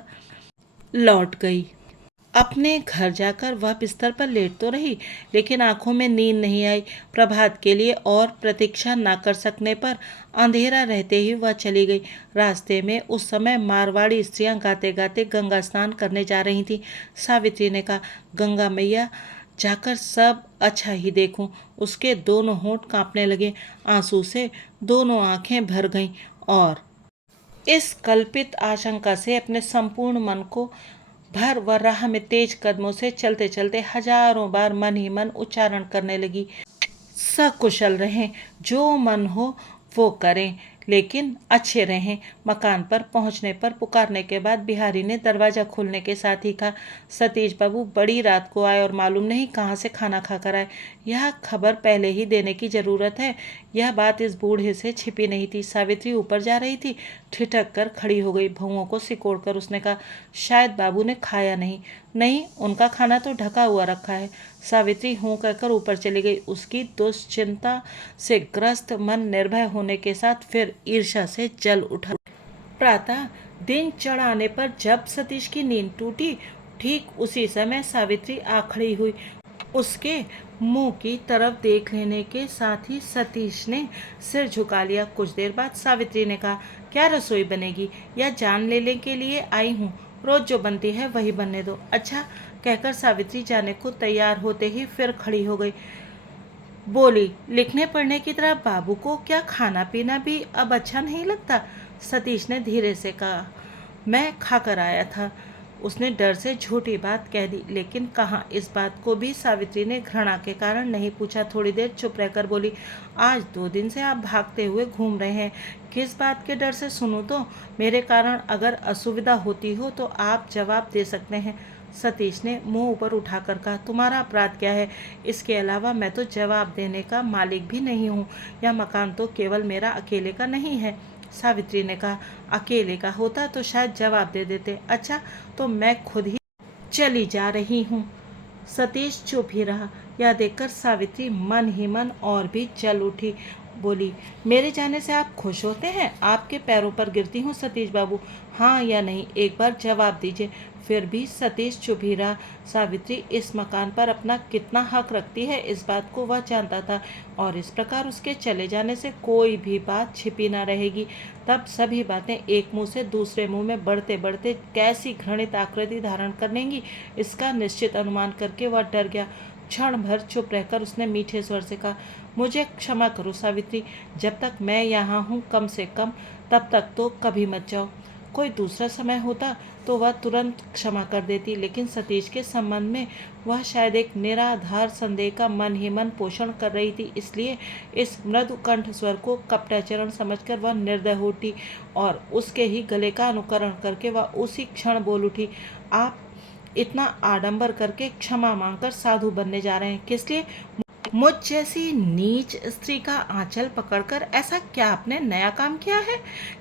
लौट गई। अपने घर जाकर वह बिस्तर पर लेट तो रही, लेकिन आंखों में नींद नहीं आई। प्रभात के लिए और प्रतीक्षा न कर सकने पर अंधेरा रहते ही वह चली गई। रास्ते में उस समय मारवाड़ी स्त्रियां गाते गाते गंगा स्नान करने जा रही थीं। सावित्री ने कहा, गंगा मैया जाकर सब अच्छा ही देखूं। उसके दोनों होंठ कांपने लगे, आंसू से दोनों आंखें भर गईं और इस कल्पित आशंका से अपने संपूर्ण मन को भर व राह में तेज कदमों से चलते चलते हजारों बार मन ही मन उच्चारण करने लगी, सकुशल रहें, जो मन हो वो करें, लेकिन अच्छे रहें। मकान पर पहुंचने पर पुकारने के बाद बिहारी ने दरवाजा खोलने के साथ ही कहा, सतीश बाबू बड़ी रात को आए और मालूम नहीं कहाँ से खाना खाकर आए। यह खबर पहले ही देने की जरूरत है। यह बात इस बूढ़े से छिपी नहीं थी। सावित्री ऊपर जा रही थी, ठिठक कर खड़ी हो गई। भौंहों को सिकोड़कर उसने कहा, शायद बाबू ने खाया नहीं। नहीं, उनका खाना तो ढका हुआ रखा है। सावित्री हूँ कहकर ऊपर चली गई। उसकी दुश्चिंता से ग्रस्त मन निर्भय होने के साथ फिर ईर्ष्या से जल उठा। प्रातः दिन चढ़ आने पर जब सतीश की नींद टूटी ठीक उसी समय सावित्री आ खड़ी हुई। उसके मुंह की तरफ देख लेने के साथ ही सतीश ने सिर झुका लिया। कुछ देर बाद सावित्री ने कहा, क्या रसोई बनेगी या जान लेने के लिए आई हूँ? रोज जो बनती है वही बनने दो। अच्छा, कहकर सावित्री जाने को तैयार होते ही फिर खड़ी हो गई। बोली, लिखने पढ़ने की तरह बाबू को क्या खाना पीना भी अब अच्छा नहीं लगता? सतीश ने धीरे से कहा, मैं खाकर आया था। उसने डर से झूठी बात कह दी, लेकिन कहाँ इस बात को भी सावित्री ने घृणा के कारण नहीं पूछा। थोड़ी देर चुप रहकर बोली, आज 2 दिन से आप भागते हुए घूम रहे हैं, किस बात के डर से? सुनो तो, मेरे कारण अगर असुविधा होती हो तो आप जवाब दे सकते हैं। सतीश ने मुंह ऊपर उठाकर कहा, तुम्हारा अपराध क्या है? इसके अलावा मैं तो जवाब देने का मालिक भी नहीं हूँ। यह मकान तो केवल मेरा अकेले का नहीं है। सावित्री ने कहा, अकेले का होता तो शायद जवाब दे देते। अच्छा, तो मैं खुद ही चली जा रही हूँ। सतीश चुप ही रहा। यह देखकर सावित्री मन ही मन और भी जल उठी। बोली, मेरे जाने से आप खुश होते हैं? आपके पैरों पर गिरती हूँ सतीश बाबू, हाँ या नहीं, एक बार जवाब दीजिए। फिर भी सतीश चुप ही रहा। सावित्री इस मकान पर अपना कितना हक रखती है इस बात को वह जानता था, और इस प्रकार उसके चले जाने से कोई भी बात छिपी न रहेगी। तब सभी बातें एक मुंह से दूसरे मुंह में बढ़ते बढ़ते कैसी घृणित आकृति धारण करेंगी, इसका निश्चित अनुमान करके वह डर गया। क्षण भर चुप रहकर उसने मीठे स्वर से कहा, मुझे क्षमा करो सावित्री, जब तक मैं यहाँ हूँ कम से कम तब तक तो कभी मत जाओ। कोई दूसरा समय होता तो वह तुरंत क्षमा कर देती, लेकिन सतीश के संबंध में वह शायद एक निराधार संदेह का मन ही मन पोषण कर रही थी, इसलिए इस मृदु कंठ स्वर को कपटाचरण समझकर वह निर्दय हो उठी और उसके ही गले का अनुकरण करके वह उसी क्षण बोल उठी, आप इतना आडंबर करके क्षमा मांगकर साधु बनने जा रहे हैं, किस लिए? मुझ जैसी नीच स्त्री का आंचल पकड़कर ऐसा क्या आपने नया काम किया है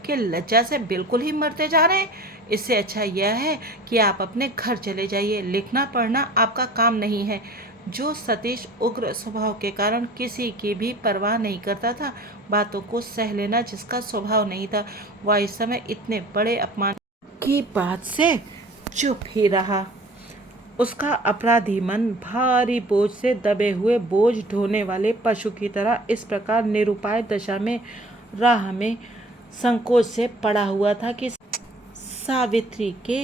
कि लज्जा से बिल्कुल ही मरते जा रहे हैं? इससे अच्छा यह है कि आप अपने घर चले जाइए। लिखना पढ़ना आपका काम नहीं है। जो सतीश उग्र स्वभाव के कारण किसी की भी परवाह नहीं करता था, बातों को सह लेना जिसका स्वभाव नहीं था, वह इस समय इतने बड़े अपमान की बात से चुप ही रहा। उसका अपराधी मन भारी बोझ से दबे हुए बोझ ढोने वाले पशु की तरह इस प्रकार निरुपाय दशा में राह में संकोच से पड़ा हुआ था कि सावित्री के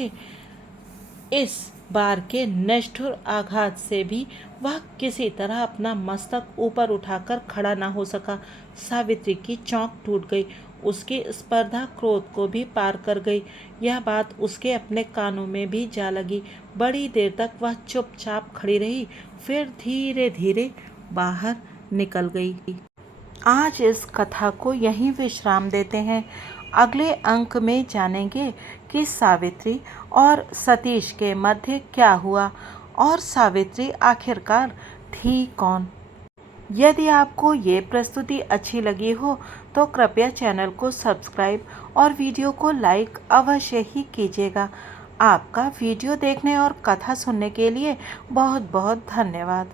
इस बार के निष्ठुर आघात से भी वह किसी तरह अपना मस्तक ऊपर उठाकर खड़ा न हो सका। सावित्री की चौंक टूट गई। उसकी स्पर्धा क्रोध को भी पार कर गई। यह बात उसके अपने कानों में भी जा लगी। बड़ी देर तक वह चुपचाप खड़ी रही, फिर धीरे धीरे बाहर निकल गई। आज इस कथा को यहीं विश्राम देते हैं। अगले अंक में जानेंगे कि सावित्री और सतीश के मध्य क्या हुआ और सावित्री आखिरकार थी कौन। यदि आपको ये प्रस्तुति अच्छी लगी हो तो कृपया चैनल को सब्सक्राइब और वीडियो को लाइक अवश्य ही कीजिएगा। आपका वीडियो देखने और कथा सुनने के लिए बहुत बहुत धन्यवाद।